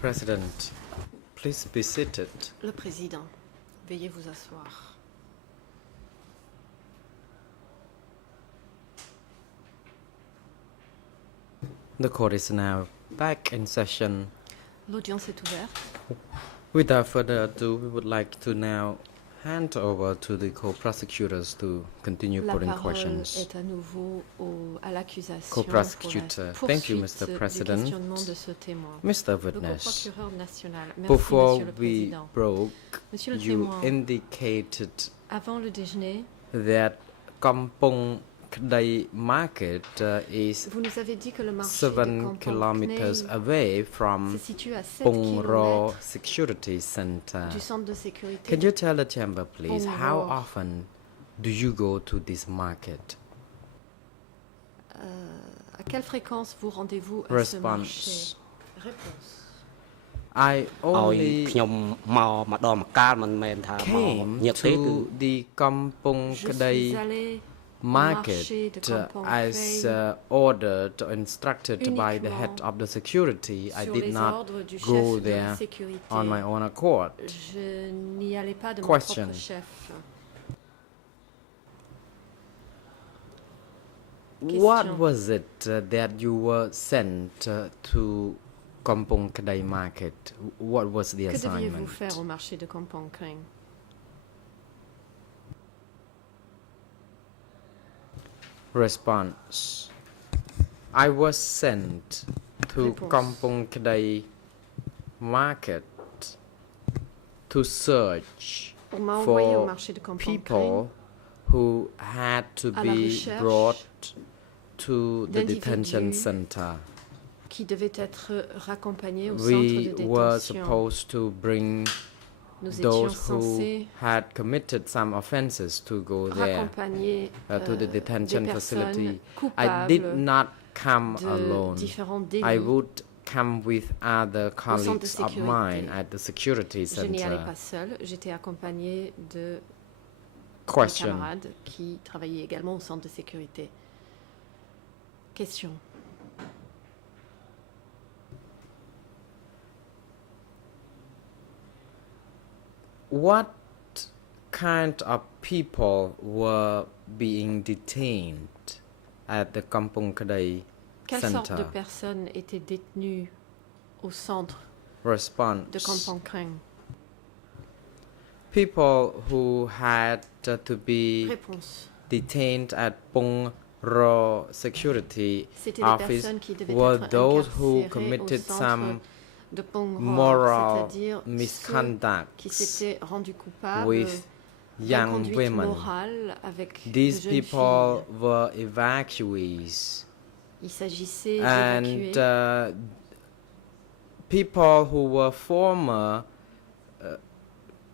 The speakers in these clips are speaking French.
President, please be seated. Le Président, veuillez vous asseoir. The court is now back in session. L'audience est ouverte. Without further ado, we would like to now hand over to the co-prosecutors to continue La putting parole questions. est à nouveau à l'accusation Co-prosecutor, pour la thank you, poursuite Mr. du President. questionnement de ce témoin. Mr. Le Witness, co-procureur national. Merci, before Monsieur le we Président. broke, Monsieur le you témoin, indicated avant le déjeuner, that Kampong Kdai market is vous nous avez dit que le marché 7 de Kampong kilometers Knei away se from situe à 7 Pong Ro km Security Center. du centre de sécurité. Can you tell the chamber, please, Pong how Ro. often do you go to this market? À quelle fréquence vous rendez-vous à ce marché? Response. Réponse. I ឲ្យ only ខ្ញុំមកម្ដងម្កាលមិនមែនថាមក came ញាក់ទេគឺ to the Kampong Je suis Kdai allé market marché de Kampong as Knei ordered or instructed by the head uniquement of the security. I sur did les not ordres du go chef de la there sécurité. on my own accord. Je n'y allais pas de mon Question. propre chef. What Question. was it that you were sent to Kampong Kdai market? What was the Que deviez-vous assignment? faire au marché de Kampong Knei? Response. I was sent to Réponse. Kampong Kdai market to search On m'a envoyé au for marché de Kampong Knei people who had to à la be recherche brought to the detention d'individus center. qui devaient être raccompagnés au centre We de were détention. supposed to bring Nous étions those who censés had committed some offenses to go there raccompagner to the des detention personnes facility. I did coupables not come de alone. différents I délits. would come with other colleagues of sécurité. mine at the security Je n'y allais center. pas seule, j'étais accompagnée de mes Question. camarades qui travaillaient également au centre de sécurité. Question. What kind of people were being detained at the Kampong Kdai Quelle sorte de center? personnes étaient détenues au centre de Response. Kampong Knei? People who had to be Réponse. detained at Pong Ro Security C'était des Office personnes qui devaient were être those who incarcérées committed au centre some de Pong Ro, moral c'est-à-dire ceux qui misconduct s'étaient rendus coupables with young d'inconduite women. morale avec de These jeunes people filles. were evacuees Il s'agissait and d'évacuer people who were former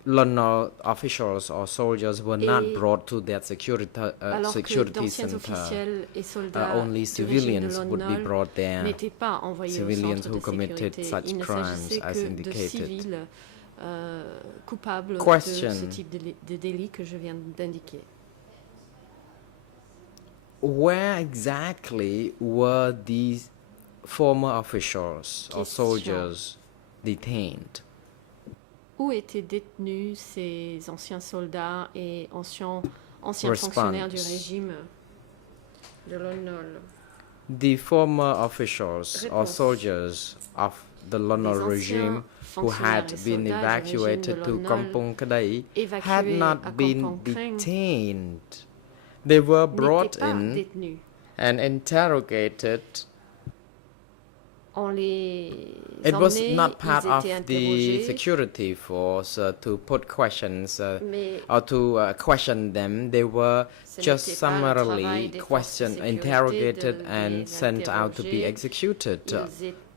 London officials or soldiers were not Et brought to that alors que security d'anciens center. officiels et soldats Only du régime de civilians would be Lon Nol brought there. n'étaient pas envoyés au Civilians centre who de committed sécurité. such Il ne crimes s'agissait as que de indicated. civils coupables Question. de ce type de délit que je viens d'indiquer. Where exactly were these former officials or Question. soldiers detained? Où étaient détenus ces anciens soldats et anciens Response. fonctionnaires du régime de Lon Nol? The former officials or Réponse. soldiers of the Lon Nol Les anciens regime who had fonctionnaires et been soldats du evacuated régime de to Lon Nol Kampong Kdai had évacués à not been Kampong Knei detained. They were brought n'étaient pas in détenus. and interrogated. On les It was emmenait, not part ils of étaient the interrogés, security force to put questions mais or to question them. They were ce just n'était pas le travail summarily des forces de questioned, sécurité interrogated, de and les sent out to be interroger. executed.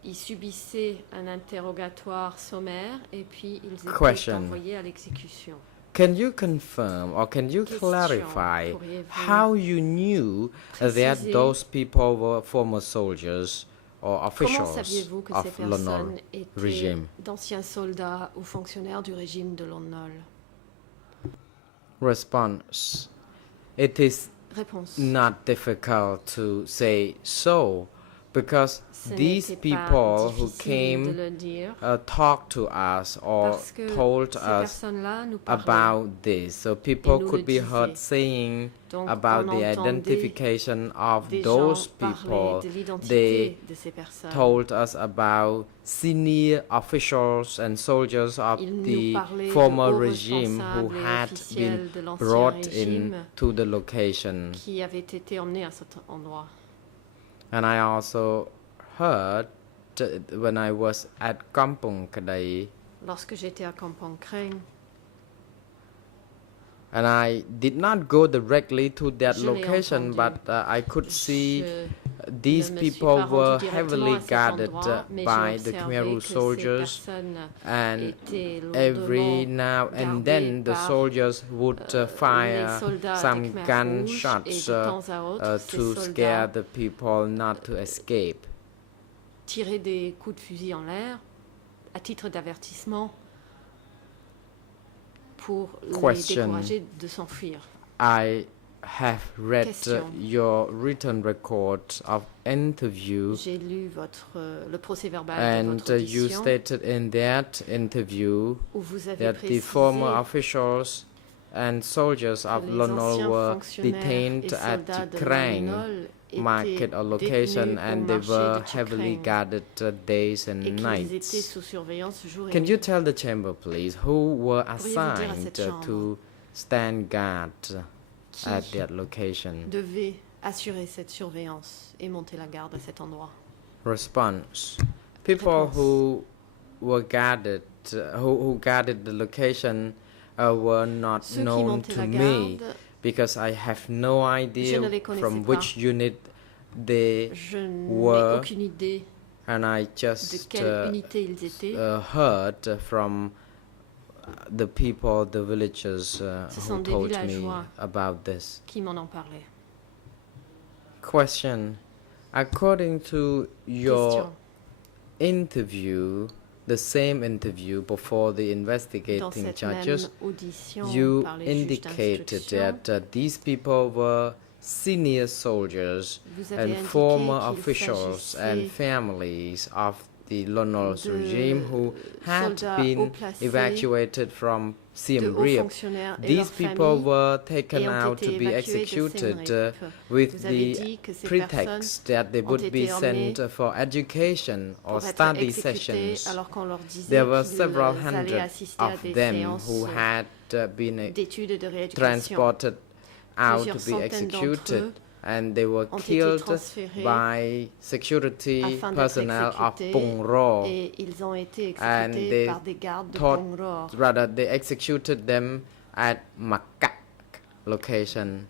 Ils subissaient un interrogatoire sommaire et puis ils étaient Question. envoyés à l'exécution. Can you confirm or can you Question. clarify Pourriez-vous how you knew that préciser those people were former soldiers or Comment officials saviez-vous que ces of Lon Nol personnes étaient regime? d'anciens soldats ou fonctionnaires du régime de Lon Nol? Response. It is Réponse. not difficult to say so, because Ce these n'était pas people who difficile de came le dire talked to us or parce que told ces us personnes-là nous parlaient. about this. So people nous could le be heard disaient. saying Donc about on the entendait identification of des those gens parler people. de l'identité They de ces personnes. told us about senior officials and soldiers of Ils nous the parlaient de former hauts regime who responsables et had been officiels de l'ancien brought régime in to the location. qui avaient été emmenés à cet endroit. And I also heard when I was at Kampong Kadai, Lorsque j'étais à Kampong Kreng, and I did not go directly to that Je l'ai location, entendu. but I could see je these ne me suis people pas rendu were directement heavily à cet guarded endroit, mais by j'ai the observé Khmer Rouge que ces soldiers, personnes and étaient every lourdement now and gardées then the par, soldiers would les fire soldats des some Khmer Rouges, et gunshots de temps à autre, ces to soldats scare the people not to escape. tiraient des coups de fusil en l'air à titre d'avertissement pour les Question. décourager de s'enfuir. I have read Question. your written record of interview, J'ai lu le procès-verbal de and votre you audition stated in that interview où vous avez that the précisé former officials and soldiers of que les Lonol anciens were fonctionnaires detained et at soldats de Krang Lonol étaient market or location, détenus au and they marché were de heavily Krang guarded days et and qu'ils étaient nights. sous surveillance jour et Can you nuit. tell the chamber, please, who were Pourriez-vous dire à assigned cette chambre to stand guard Qui at that location? devait assurer cette surveillance et monter la garde à cet endroit? Response: people Réponse. who were guarded, who guarded the location, were not Ceux qui known montaient to la me garde, because I have no idea Je ne les connaissais from pas. which unit they je n'ai were, aucune idée and I de just quelle unité ils étaient. heard from the people, the villagers Ce who sont des told me villageois. about this. Qui m'en ont parlé? Question: according to your Question. interview, the same interview before the Dans investigating cette judges, même audition you par les juges indicated d'instruction, that these people were senior soldiers vous avez and indiqué former qu'il officials and s'agissait families of the Lonol's de regime who had soldats been haut placés, evacuated from de Siem hauts Reap. fonctionnaires et These leurs people familles were taken ayant out to été be évacués de executed Siem Reap. with Vous avez the dit que ces pretext that they ont would été be emmenées sent for education or pour être study exécutés sessions. alors qu'on leur disait There were qu'ils several allaient hundred assister à of des them séances who had been d'études de rééducation. transported out to Plusieurs be centaines d'entre executed, eux and they were ont été killed transférés by security afin d'être personnel of exécutés, Pung Ro. et ils ont été And exécutés they par des gardes de thought- Pong-Ro. Rather, they executed them at Makak location.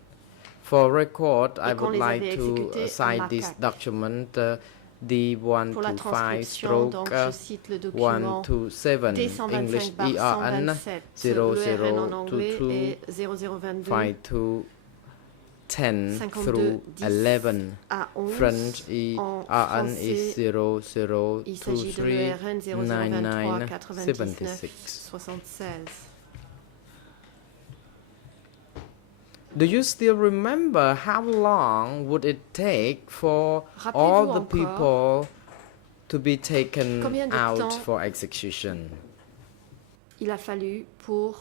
For record, I Et qu'on would les like avait to exécutés à cite this Makak. document, the Pour la 125 transcription, stroke donc, je cite le document 127 English D125 ERN 127, le RN en anglais 0022 et 0022 5210 52 through 10 11. à 11. French En ERN français, is il s'agit de l'ERN 0023 99 0023 76. Do you still remember how long would it take for all Rappelez-vous the people to be taken combien de out temps for execution? Il a fallu pour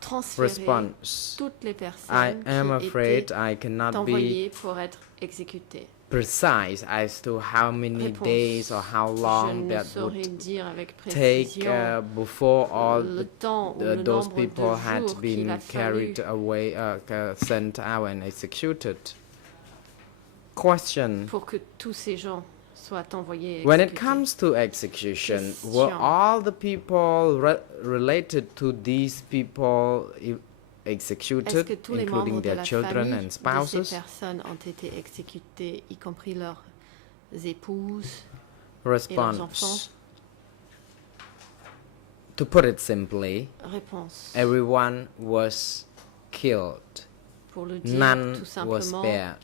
transférer Response: toutes les I personnes am qui afraid étaient I cannot be envoyées pour être exécutées. precise as to how many Réponse: days or how Je long ne that saurais would dire avec take précision before all le temps ou le those nombre people de had jours qu'il been a fallu carried away, sent out and executed. Question: pour que tous ces gens soient envoyés et when it exécutés. comes to execution, were Question. all the people related to these people Est-ce executed, que tous les membres including de their la children famille and de ces spouses? personnes ont été exécutés, y compris leurs épouses et leurs enfants? Response: to put it simply, Réponse: everyone was killed. pour le dire None tout was simplement, spared.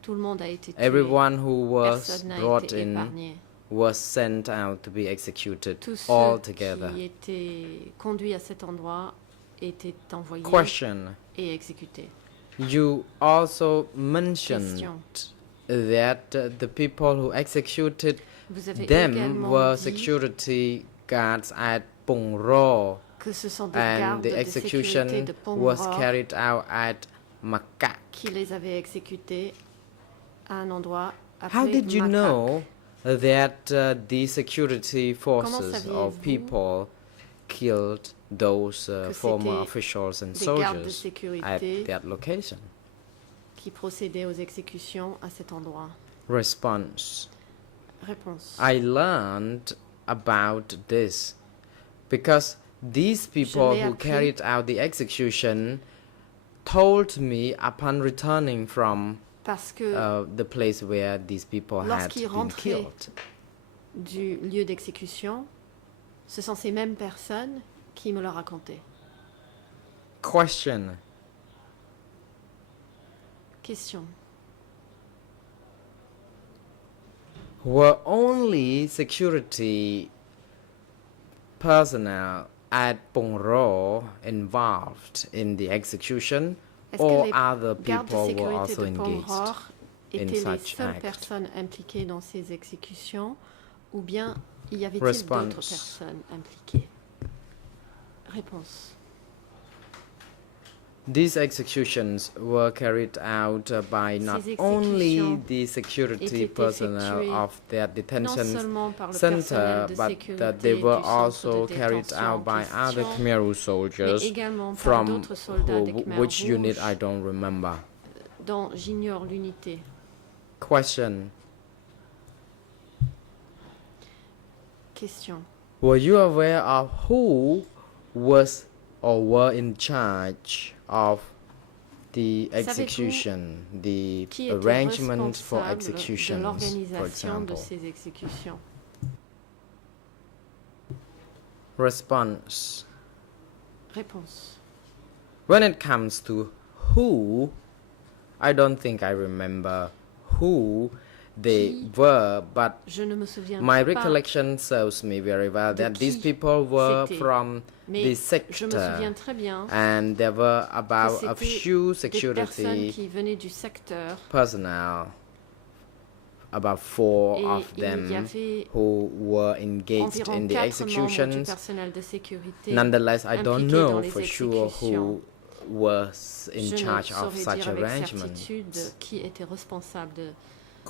tout le monde a été tué. Everyone who was Personne n'a brought été in épargné. was sent out to be executed Tous ceux all together. qui étaient conduits à cet endroit étaient envoyés Question: et exécutés. you also mentioned Question. that the people who executed Vous avez them également were dit security guards at Pongro, que ce sont des and gardes the de sécurité execution de was Pongror carried out at Makak. qui les avaient exécutés à un endroit How appelé did you Makak. know that the security forces saviez-vous of people killed those que former c'était officials and des gardes de soldiers at sécurité that location? qui procédaient aux exécutions à cet endroit? Response. Réponse. I learned about this because these people l'ai who appris. carried out the execution told me upon returning from Parce que the place where these people had Lorsqu'ils been rentraient killed. du lieu d'exécution, ce sont ces mêmes personnes qui me le racontaient. Question. Question. Were only security personnel at Pongro involved in the execution, Est-ce or que les other gardes de people were sécurité also de engaged? Pongror in étaient les such seules act? personnes impliquées dans ces exécutions ou bien y avait-il d'autres Response. personnes impliquées? Réponse. These executions were carried out by not Ces only exécutions the security étaient personnel effectuées of their Non detention seulement par le center, personnel de but that sécurité they du were centre also de carried détention en out by other question, Khmer Rouge mais soldiers également par from d'autres soldats des Khmer which unit I Rouges don't remember. dont j'ignore l'unité. Question. Question. Were you aware of who was or were in charge of the execution, the Qui était arrangement for responsable de executions, for l'organisation de example? ces exécutions? Response. Réponse. When it comes to who, I don't think I remember who they Qui? were, but Je ne me souviens my pas, recollection serves me very well de that these qui people were c'était. from mais the je me sector, souviens très bien and there were about a c'était few des personnes security qui venaient du secteur personnel, about four et of il y them avait who were engaged environ in the 4 membres du executions. personnel de sécurité. Nonetheless, I don't impliqués dans know les for sure exécutions. who was in Je charge ne of saurais such dire avec arrangements. certitude qui était responsable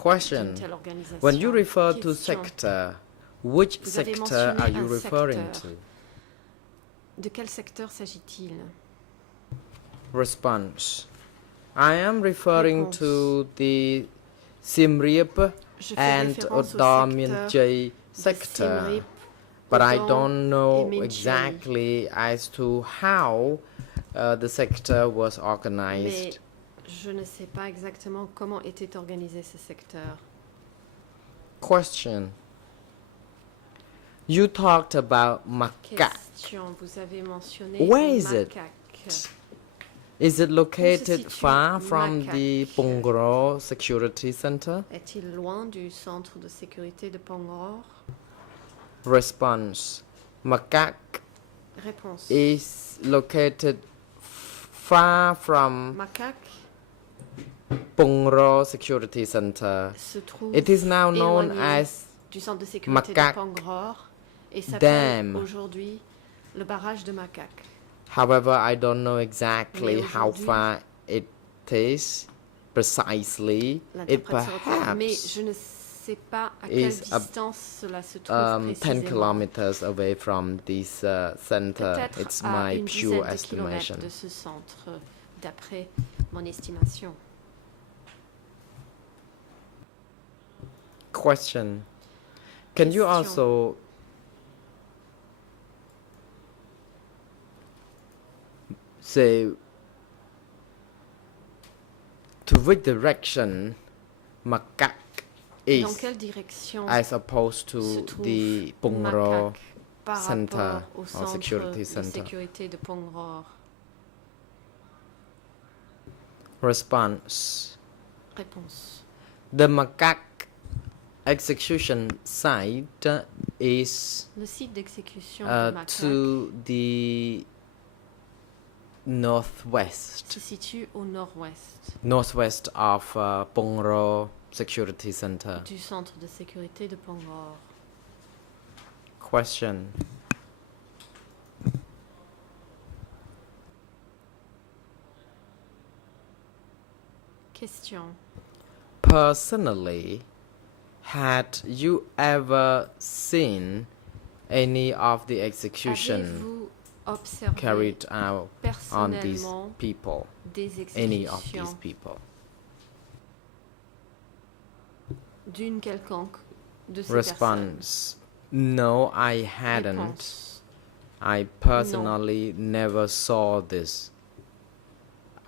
Question. d'une telle organisation. When you refer to Question. sector, which Vous avez sector are mentionné you un referring secteur. De quel secteur s'agit-il? to? Response. I am referring Réponse. to the Siem Reap Je fais and référence au Oda secteur Mien Chai de sector, Siem Reap, but I Oda don't et know Mien Chai. exactly as to how the sector was organized. Mais je ne sais pas exactement comment était organisé ce secteur. Question. You talked about Makak. Question. Vous avez mentionné Where is it? Makak. Is it located situe far from the Makak? Pongro Security Center? Est-il loin du centre de sécurité de Pongror? Response. Makak Réponse. is located far from Makak Pongro Security Center. se trouve It is now known éloigné as du centre de sécurité Makak de Pongror et Dam. s'appelle aujourd'hui le barrage de Makak. However, I don't know exactly Mais how aujourd'hui, far it is precisely. It L'interprète se reprend, mais perhaps je ne sais pas à quelle is a- distance cela se trouve 10 précisément. kilometers away from this center. Peut-être It's à my une pure dizaine de estimation. kilomètres de ce centre, d'après mon estimation. Question. Can you Question. also say to which direction Makak Et dans is quelle direction as opposed se to trouve the Pongro Makak par Center rapport au or centre security de center? sécurité de Pongror? Response. Réponse. The Makak execution site is Le site d'exécution de Makak to the northwest, se situe au nord-ouest northwest of Pongro Security Center. du centre de sécurité de Pongor. Question. Question. Personally, had you ever seen any of the execution Avez-vous observé carried out on these personnellement people? des Any of these exécutions people? d'une quelconque de ces Response. No, I personnes? hadn't. Réponse. I personally never saw this.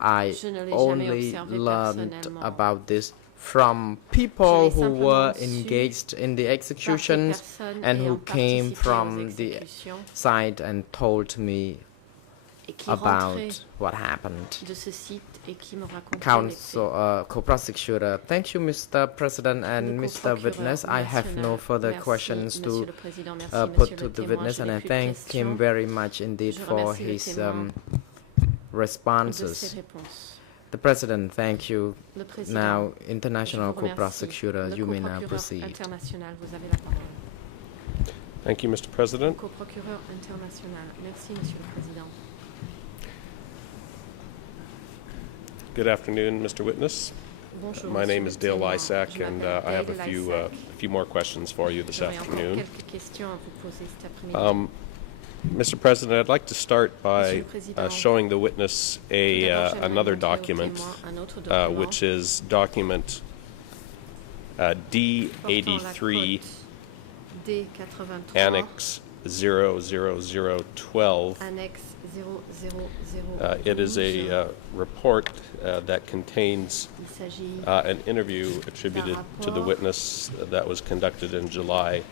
I Je ne l'ai jamais only observé learned personnellement. about this from people l'ai who were simplement su engaged in the Par des executions personnes and who ayant came participé aux from the exécutions side and told me et qui about rentraient what happened. de ce site et qui me racontaient les Counsel, faits. co-prosecutor, thank you, Mr. President and Le Mr. coprocureur Witness. I have no national. fthe Merci, questions Monsieur to le Président, merci, put Monsieur to le the témoin. witness, Je and n'ai I plus de thank questions. him very much indeed Je for remercie le his témoin de ses responses. réponses. The President, thank you. Le Président, Now, je International vous remercie. Co-Prosecutor, Le you may now coprocureur proceed. international, vous avez la parole. Thank you, Mr. President. Coprocureur international. Merci, Monsieur le Président. Good afternoon, Mr. Witness. Bonjour, My Monsieur name le is Dale témoin. Lysak, Je and m'appelle I have Dale a Lysak. few more questions for you this J'aurais encore afternoon. quelques questions à vous poser cet après-midi. Mr. President, I'd like to start by Monsieur le Président, showing the witness Tout d'abord, j'aimerais another montrer au document, témoin un autre document which is document portant la D83, cote D83, Annex 00012. annexe 00012. It is a report that contains Il s'agit an interview attributed to the witness that was conducted in July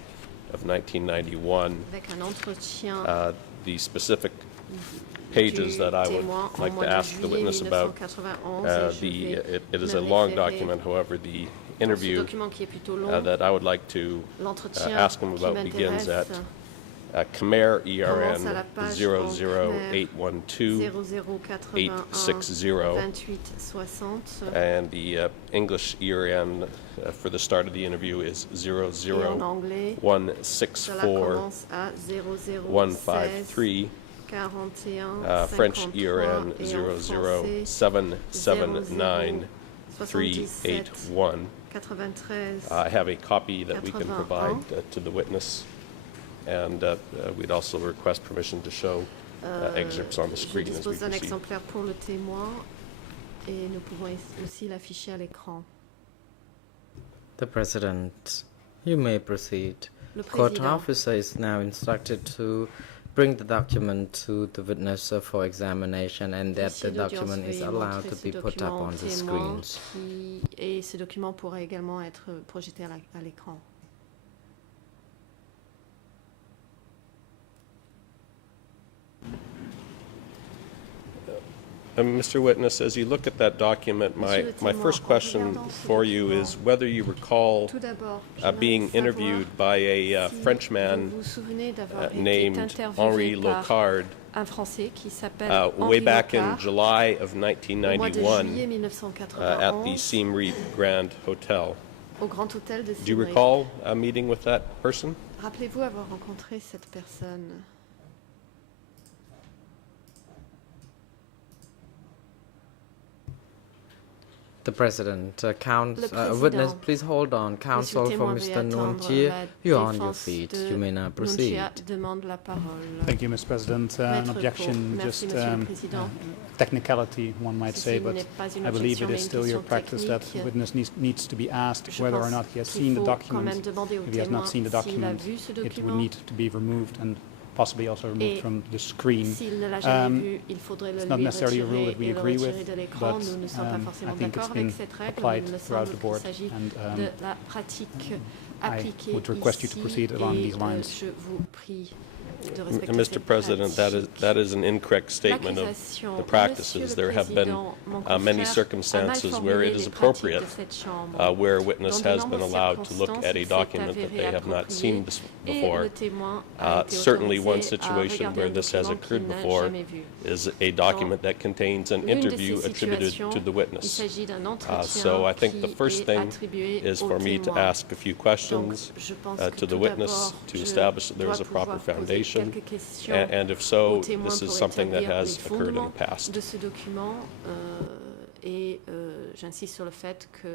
of 1991. avec un entretien The specific pages du that I would témoin au like mois to de ask the juillet witness about. 1991 et je vais It is me a long référer document, however, the dans ce interview document qui est plutôt long. that I would like to L'entretien ask him qui about begins m'intéresse at Khmer commence à la ERN page 00812 0081 860. 2860 And the English ERN for the start of the interview is et en anglais. Cela 00164 commence à 0016 153. 41 French 53 ERN et en français 00779 77 381. 93 I have a copy that we can 81. provide to the witness, and we'd also request permission to show excerpts on the Je screen as we dispose d'un proceed. exemplaire pour le témoin et nous pouvons aussi l'afficher à l'écran. The President, you may proceed. Le Court Président, officer is now instructed to bring the document to the witness for examination and that the l'huissier d'audience document is veuille allowed montrer to ce be put up document on au the témoin screens. et ce document pourra également être projeté à l'écran. Mr. Witness, as you look at that document, my Monsieur le my témoin, first en question regardant ce for you document, is whether you recall Tout d'abord, j'aimerais being savoir interviewed by a si Frenchman vous vous souvenez d'avoir été named Henri interviewé par Locard un Français qui s'appelle way Henri back in Locard July of au mois de juillet 1991 at the 1991 Siem Reap Grand Hotel. au Grand Hôtel de Do you Siem Reap. recall a meeting with that person? Rappelez-vous avoir rencontré cette personne. The President, Le Président. witness, please hold on. Counsel Monsieur le for témoin, Mr. veuillez attendre. Nuntia, La you're on your défense feet. de You may now proceed. Nuntia demande la parole. Thank you, Mr. President. An Maître objection, Pau. Merci, just Monsieur le Président. technicality, one might say, Ceci but n'est pas une I believe objection, it mais is une still your question practice that the technique. witness needs to be asked Je whether or pense not he has qu'il seen the faut quand même document. demander au If he has témoin not seen the s'il a document, vu ce it would document. need to be removed and possibly also removed Et from the screen. S'il ne l'a jamais Um, vu, il faudrait le It's not lui necessarily a rule retirer that we et le agree retirer with, de l'écran. but Nous ne sommes pas forcément I think d'accord it's avec been cette règle, mais applied il me throughout semble the qu'il board, s'agit and de la pratique I appliquée would request you to ici proceed along et these lines. je vous prie de respecter Mr. cette President, pratique. that is an incorrect statement of L'accusation, the practices. Monsieur There le have been Président, mon many confrère circumstances a mal where it formulé is les pratiques appropriate, de cette Chambre. where a witness Dans de has been nombreuses allowed to look circonstances, at a il s'est document that avéré they have not approprié seen et before. le témoin a été Certainly one autorisé à situation regarder where un this has document occurred qu'il n'a before jamais vu. is a document that contains an L'une de interview ces attributed situations, to the il witness. s'agit d'un entretien So I think the qui first est thing attribué is au for me to témoin. ask a few Donc, questions je pense que to the tout witness d'abord, to je establish that there is dois a proper pouvoir poser foundation. quelques questions And if au so, témoin this is pour something that établir les has occurred in fondements the past. de ce document et j'insiste sur le fait que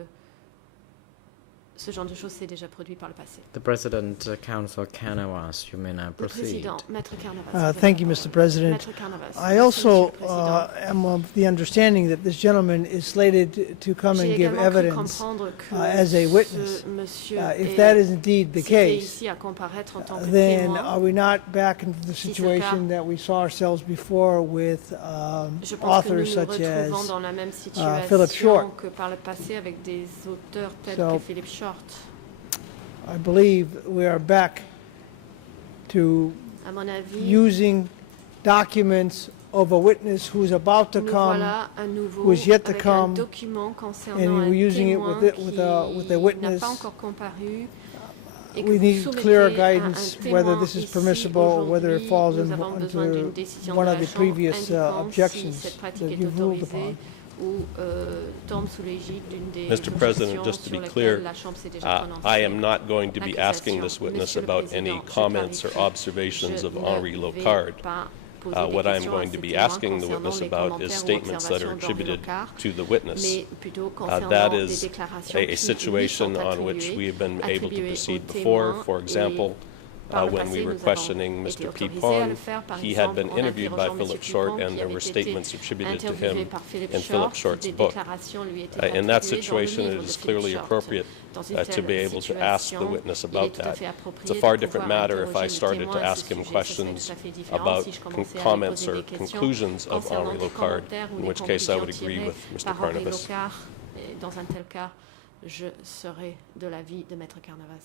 ce genre de choses s'est déjà produit par le passé. The President, Council Canavas, you may now Le proceed. Président, Maître Carnavas. vous avez Thank you, la Mr. parole. President. Maître Carnavas. I Merci, also Monsieur le Président. am of the understanding that this gentleman is slated to come J'ai and give également cru evidence. comprendre que as a witness. ce monsieur If est that is indeed the cité case, ici à comparaître en tant que then témoin. are we not back into the Si c'est le situation cas, that we saw ourselves before with Je pense que nous authors nous such retrouvons as dans la même Philip situation Short? que par le passé avec des auteurs tels So- que Philip Short. I believe we are back to À mon avis, using documents of a witness who's about to nous come, voilà à nouveau who is yet to avec come, un document concernant and un we're using it témoin with qui a n'a witness. pas encore comparu. Et que We vous need soumettez clear à un guidance whether témoin this is ici permissible or whether it aujourd'hui. falls Nous avons besoin d'une into décision one de of la the Chambre previous indiquant objections si cette pratique that est you've ruled autorisée upon. ou tombe sous l'égide d'une des Mr. President, objections just to sur be lesquelles clear, la Chambre s'est déjà I prononcée. am not going to be asking this witness Monsieur le about Président, any je comments or clarifie, observations je of ne Henri vais Locard. pas poser des What I'm questions à going ce to be témoin asking the concernant witness les about is commentaires ou statements that are observations d'Henri attributed Locard, to the witness. mais plutôt concernant That des is déclarations a qui situation lui sont on which we have been able to attribuées proceed au before. témoin For et example, par le when passé, we were nous avons questioning été Mr. P. autorisés à le Pong, faire. Par he had exemple, been en interviewed by interrogeant Philip M. Short, Pong, and qui there avait were été statements attributed to interviewé him par Philip in Philip Short, Short's des book. déclarations lui étaient In that attribuées dans le situation, livre it de is Philip clearly Short. appropriate Dans une to telle be able to ask the situation, witness il est about tout à that. fait It's approprié a far de different pouvoir matter if I interroger le started témoin to à ce ask him sujet. Ce serait questions tout à fait différent about si je commençais à lui comments poser or des questions conclusions of concernant Henri des Locard, commentaires ou in des which case I would conclusions agree tirées with Mr. par Henri Carnavas. Locard. Et dans un tel cas, je serai de l'avis de Maître Carnavas.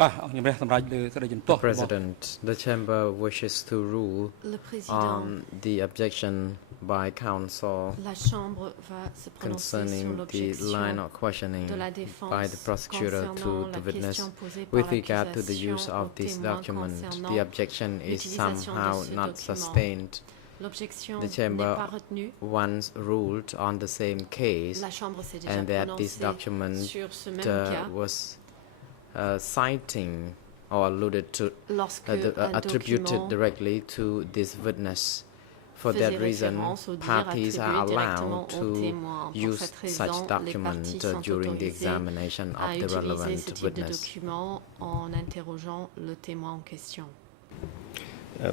បាទអង្គជំរះសម្រាប់លើក្តីជំទាស់ The President, the chamber wishes to rule Le président, on the objection by counsel la Chambre va se prononcer sur concerning the line l'objection of questioning de la défense by the prosecutor to concernant the la witness question posée par with regard to the l'accusation use au of this témoin document. concernant The objection is l'utilisation de somehow ce not document. sustained. L'objection The n'est chamber pas retenue. once ruled on the same case, La Chambre s'est déjà and that this prononcée document sur ce même cas was citing or alluded to, lorsque un attributed document directly to this witness. For that faisait reason, référence au dire parties are attribué directement allowed au to témoin. Pour use cette raison, such les document parties sont during the autorisées examination à of the utiliser relevant ce type de witness. document en interrogeant le témoin en question.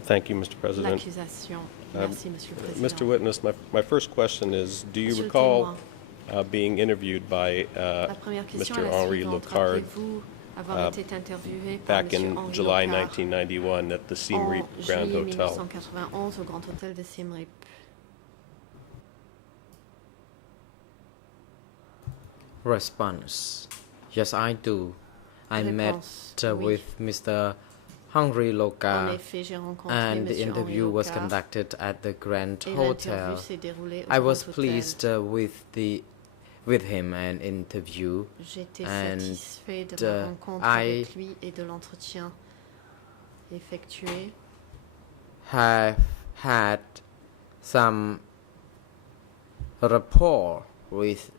Thank you, Mr. President. L'accusation. Merci, Monsieur le Président. Mr. Witness, my first question is, do you Monsieur le recall témoin, being interviewed by la première question Mr. est la Henri suivante. Locard Rappelez-vous avoir été interviewé par back Monsieur in Henri July Locard 1991 at the Siem Reap en Grand juillet Hotel? 1991 au Grand Hôtel de Siem Reap? Response: Yes, I do. I met Réponse, oui. with Mr. Henri En Locard, effet, j'ai rencontré and the Monsieur Henri interview was Locard conducted at the Grand et Hotel. l'interview s'est déroulée au I Grand was Hôtel. pleased with him and interview. J'étais and, satisfait de ma rencontre I avec lui et de l'entretien effectué. have had some rapport with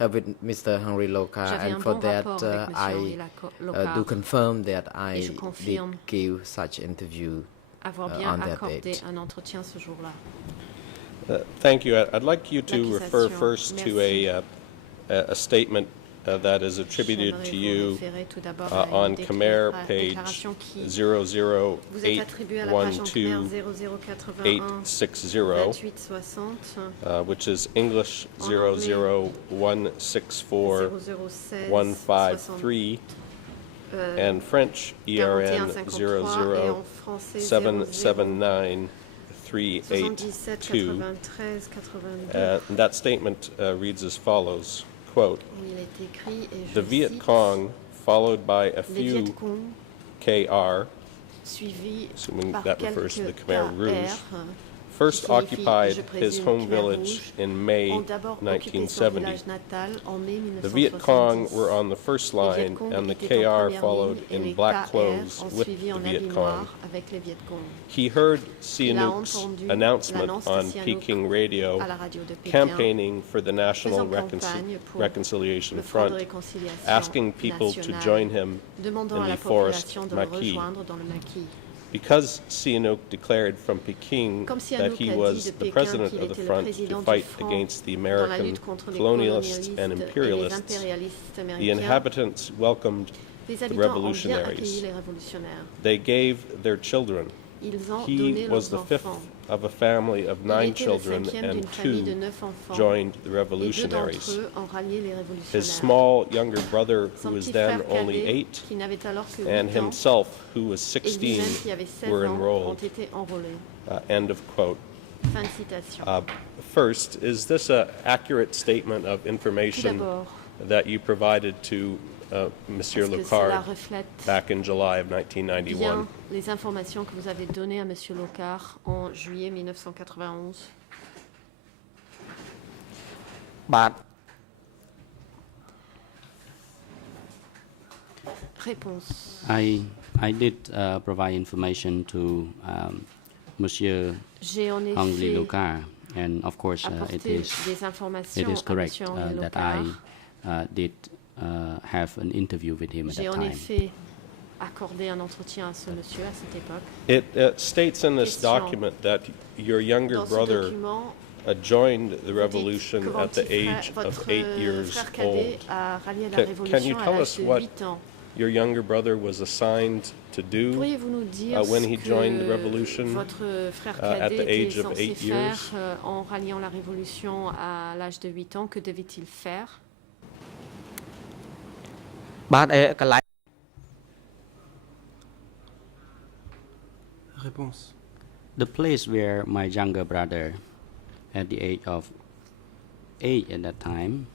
with Mr. Henri Locard, J'avais un and for bon that rapport avec Monsieur Henri I Locard. do confirm that Et I je did confirme give such interview. avoir on bien that accordé date. un entretien ce jour-là. Thank you. I'd like you to refer L'accusation. first to Merci. a statement that is attributed J'aimerais to vous you référer tout d'abord à on une Khmer page déclaration qui 00812 vous est attribuée à la page en Khmer 0081 860, 2860 which is English En anglais, 00164 0016 153, and French ERN 4153 et en français 00779 77 382. 93 82. And that statement reads as follows, quote, Il est écrit et je "The Viet cite, Cong, followed by a les few Viet Cong KR, suivis assuming par that refers to the quelques Khmer Rouge, KR, first qui signifie, occupied je his présume, home Khmer village Rouge, in May ont d'abord occupé son 1970. village natal en mai The Viet Cong 1970. were on the first Les Viet line, Cong and the étaient en KR première followed ligne et in les black KR clothes ont with suivi the en Viet habit Cong. noir avec les Viet Cong. He heard Il a Sihanouk's entendu announcement l'annonce de on Sihanouk Peking radio à la radio de Pékin, campaigning for the National faisant campagne pour Reconciliation le Front de Front, réconciliation asking people to nationale, join him demandant in à la the forest population de le maquis. rejoindre dans le maquis. Because Sihanouk declared from Peking Comme that Sihanouk he a dit was de the Pékin president qu'il of the était le front président to du fight front against the dans la American lutte contre les colonialists colonialistes and et les imperialists, impérialistes the américains, inhabitants welcomed les the habitants ont bien accueilli revolutionaries. les révolutionnaires. They gave their children. Ils ont He donné was leurs the fifth enfants. of a family of Il 9 était le children, cinquième and d'une famille de 2 9 enfants. joined the Et 2 revolutionaries. d'entre eux ont rallié les His révolutionnaires. small younger brother, Son who was petit then frère only cadet, 8, qui n'avait alors que 8 and ans, himself, who was et 16, lui-même qui avait 16 were ans, ont enrolled. été enrôlés. End of quote. Fin de citation. First, is this an accurate statement of Tout information d'abord, that you provided to Monsieur est-ce que cela Locard reflète back in July of bien 1991? les informations que vous avez données à Monsieur Locard en juillet 1991? បាទ Réponse. I did provide information to Monsieur J'ai en Henri effet Locard, and of course apporté it des informations is à correct Monsieur Henri that Locard. I did have an interview with him at J'ai that en time. effet accordé un entretien à ce monsieur à cette époque. It states in this Question. document that your younger Dans ce brother document, joined the vous dites revolution que at the votre age frère- of votre 8 years frère cadet old. a rallié la Can you révolution à tell l'âge us de what 8 ans. your younger brother was assigned to do Pourriez-vous nous dire when he ce joined the que revolution votre frère at cadet the était age of censé 8 faire years? en ralliant la révolution à l'âge de 8 ans? Que devait-il faire? បាទកន្លែង Réponse. The place where my younger brother, at the age of 8 at that time,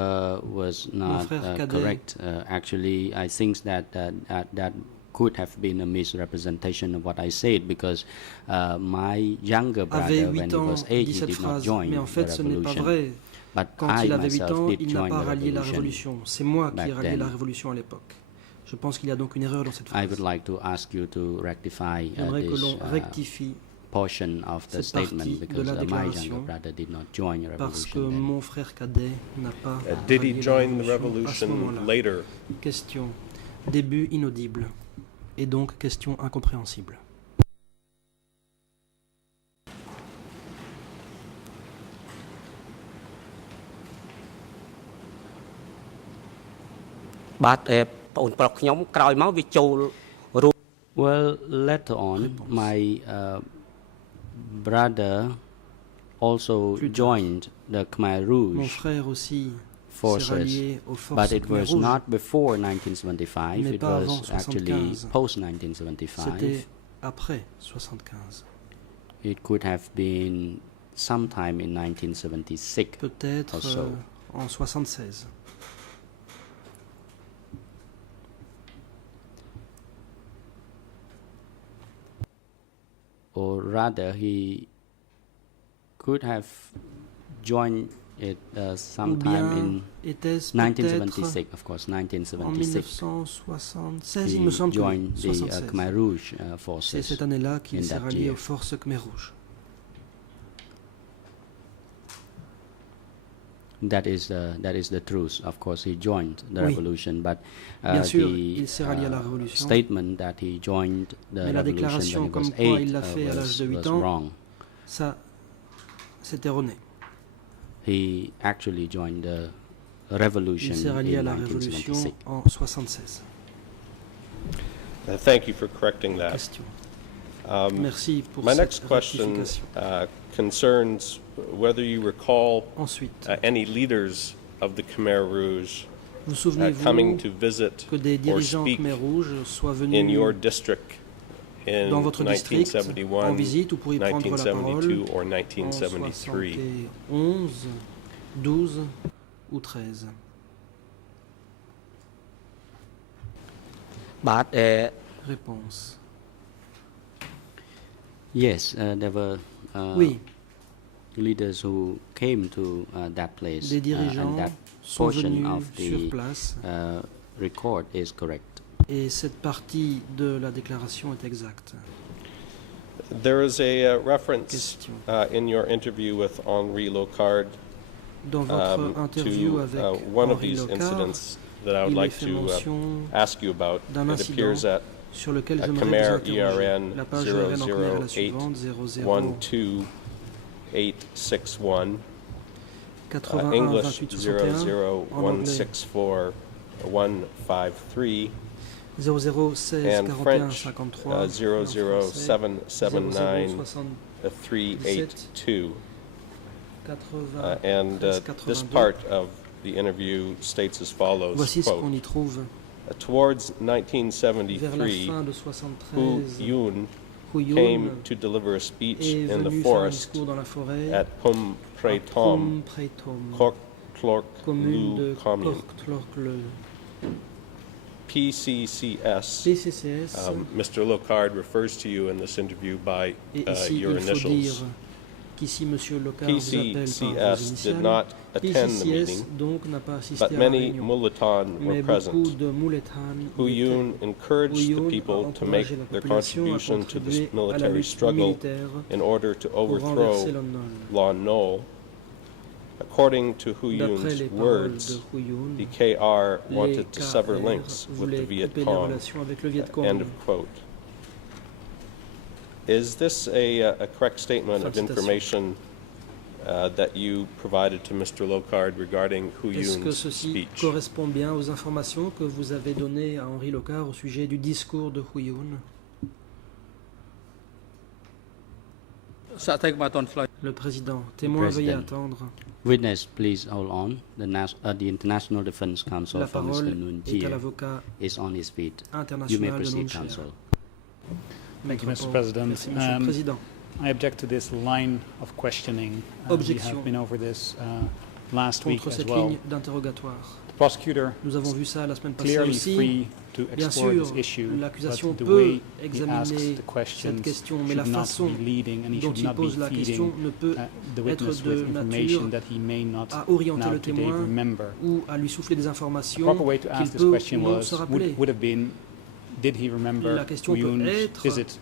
was not frère cadet. correct. Actually, I think that that could have been a misrepresentation of what I said, because my younger avait brother, when 8 he ans, was 8, dit he cette did not phrase. join Mais en fait, the ce n'est pas revolution. vrai. But Quand I il avait 8 myself ans, did il n'a join pas the rallié la revolution. révolution. C'est moi qui ai back rallié then. la révolution à l'époque. Je pense qu'il y a donc une erreur dans cette I phrase. would like to ask you to rectify J'aimerais que this l'on rectifie portion of the cette statement, partie de because la my younger déclaration, brother did not join the parce que revolution then. mon frère cadet n'a pas Did he rallié la join the révolution à ce revolution moment-là. later? Question. Début inaudible. Et donc question incompréhensible. Well, later on, Réponse. my brother also Plus tard. joined the Khmer Mon Rouge frère aussi s'est forces, rallié aux but forces it Khmer was Rouges. not before 1975. Mais It pas avant was actually 75. post-1975. C'était après 75. It could have been sometime in 1976. Peut-être Also. en 76. Or rather, he could have joined it Ou sometime bien in était-ce peut-être 1976, of course, en 1976. 1976, il He me semble que oui, joined the 76. Khmer Rouge C'est forces. cette année-là in qu'il s'est that rallié year. aux forces Khmer Rouges. That is the truth. Of course, he joined the Oui. revolution, but Bien sûr, the il s'est rallié à la révolution. statement that he joined the Mais la revolution déclaration when he was comme quoi 8 il l'a fait à l'âge de 8 was ans, wrong. Ça, c'est erroné. He actually joined the revolution Il s'est rallié à in la révolution 1976. en 76. Thank you for correcting that. Question. Um, Merci pour My cette next question rectification. concerns whether you recall Ensuite, any leaders of the Khmer Rouge vous coming souvenez-vous to visit que des or dirigeants speak Khmer Rouges soient in venus your district in dans votre district en 1971, visite ou pour y prendre la parole 1972, or en 1973? 71, 12 ou 13. Réponse. Yes, there were Oui, leaders who came to that place, des and dirigeants that sont portion venus of sur the place record is correct. et cette partie de la déclaration est exacte. There is a reference Question. in your interview with Henri Locard Dans votre interview to avec one of Henri these Locard, incidents that I would il est like fait to mention ask you about. d'un It incident appears at sur lequel a j'aimerais Khmer vous interroger. ERN La page ERN en Khmer est la 008 suivante, 12861, 81 English 28 61, en anglais 00164 153, 0016 and 41 French 53, et en français, 00779 00 382. 80 And this 82. part of the interview states as follows, Voici ce quote, qu'on y trouve. towards Vers la 1973, fin de Hu 73, Yun Hu Yun came to deliver a speech est in the venu faire un forest discours dans la forêt at Pum à Pre Tom, Phrom Prey Tom, Kork Clork commune Lu de Commune. Kork-Tlork-le. PCCS. PCCS, Mr. Locard refers to you in this interview by et ici your il faut dire initials. qu'ici M. Locard vous appelle par vos PCCS did initiales. not attend the PCCS meeting, donc n'a pas assisté but à la many réunion, Mulatan mais were beaucoup present. de Mouletan Hu y Yun étaient. encouraged Hu the Yun a people to make encouragé la their population à contribution to this contribuer à la military lutte struggle militaire in order to pour renverser overthrow Lon Nol. Lon Nol. According to Hu D'après Yun's les paroles words, de Hu Yun, the KR les wanted to sever KR links with the voulaient Viet couper les Cong. relations avec le Viet End Cong. of quote. Is this a correct statement Fin of de citation. information that you provided to Mr. Locard regarding Hu Est-ce que Yun's ceci speech? correspond bien aux informations que vous avez données à Henri Locard au sujet du discours de Hu Yun? សាកតែក៏អត់ឆ្លើយ Le président, témoin veuillez President. attendre. Witness, please hold on. The International Defense Counsel La for Mr. parole Noon est à Chea l'avocat is on his feet. You may international de proceed, Noon Chea. counsel. Thank you, Maître Mr. Paul. President. Merci, Monsieur le Président. I object to this line of questioning. We Objection. have been over this last week contre as cette well. ligne d'interrogatoire. The prosecutor Nous avons vu ça la semaine passée clearly aussi. free to Bien explore sûr, this issue, l'accusation but the peut way he asks examiner the questions cette question, mais la should not façon be leading, and he dont should il not be pose la question feeding ne peut the être witness de with information nature that he may not à orienter now le today témoin remember. ou à lui souffler des A informations proper way to qu'il ask this peut ou question non se was rappeler. would have been, did he remember La question peut Huyun's être, visit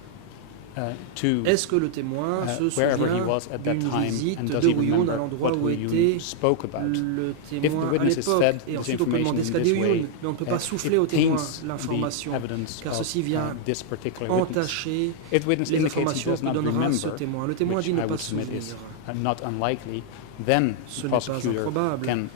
to est-ce que le témoin se wherever he souvient was at that d'une time, visite and de does he Huyun à remember l'endroit what où était Huyun spoke about? le If the témoin à witness is l'époque? fed Et this ensuite on peut information demander in ce qu'a dit this way, Huyun, mais on ne peut pas souffler au it témoin taints l'information, the evidence car of ceci vient this particular witness. entacher If the witness les indicates he informations does que not donnera ce remember, témoin. Le témoin which dit ne I pas would se submit souvenir. is not unlikely, then Ce the n'est pas prosecutor improbable. can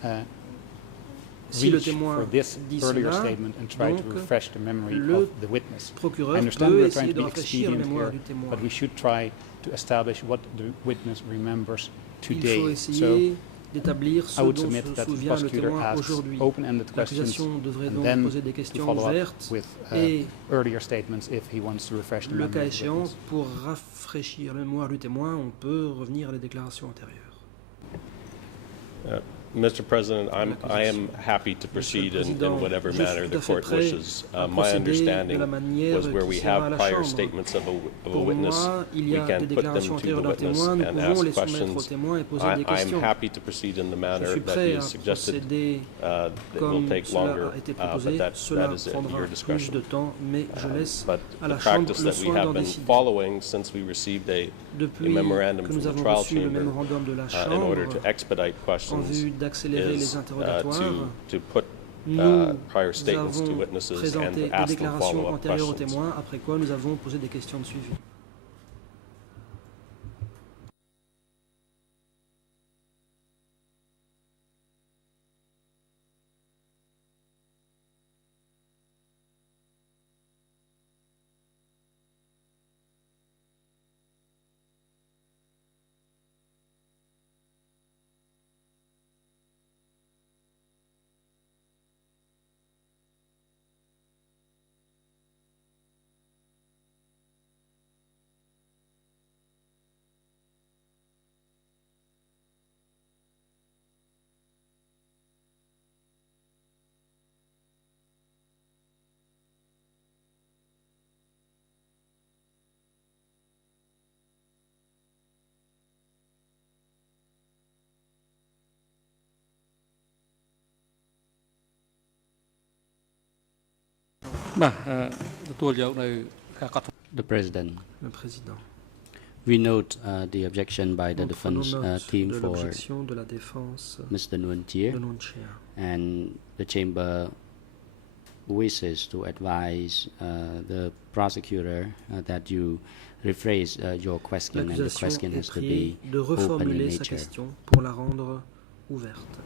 Si le reach témoin for this dit earlier cela, statement and try to donc, refresh the memory le of the witness. I procureur understand peut we're trying essayer to de be rafraîchir la expedient mémoire here, du témoin. but we should try to establish what the witness remembers Il faut today. essayer d'établir ce I would dont submit se that the souvient le prosecutor témoin asks aujourd'hui. open-ended questions L'accusation devrait and donc then poser des to questions follow up ouvertes with et, earlier statements if he wants to refresh the le memory cas of the échéant, witness. pour rafraîchir la mémoire du témoin, on peut revenir à des déclarations antérieures. Mr. President, I am L'accusation. happy to proceed in Président, whatever je manner suis the tout à fait court prêt wishes. à My procéder de understanding la manière was where qui we sera à have la prior Chambre. statements of a Pour witness, moi, il y we a can des put them déclarations to the antérieures d'un witness témoin, nous and pouvons ask les soumettre au questions. témoin et poser des I'm questions. happy to proceed in the Je manner suis that prêt he à suggested. procéder That will comme take cela longer, a été but proposé. that Cela is at prendra your plus discretion. de temps, mais je laisse But à the la Chambre practice le that we soin have d'en been décider. following since we received a Depuis memorandum que from nous the avons trial reçu le chamber mémorandum de la in order Chambre to expedite en questions vue d'accélérer is les interrogatoires, to put nous prior statements to avons witnesses and présenté to des ask them déclarations follow-up antérieures aux questions. témoins, après quoi nous avons posé des questions de suivi. The President, Le Président. we note the objection by the Nous prenons defense note team de for l'objection de la défense Mr. de Nguyen, Nunchia. and the chamber wishes to advise the prosecutor that you rephrase your question, and the L'accusation question est has to priée be de open in reformuler sa nature. question pour la rendre ouverte.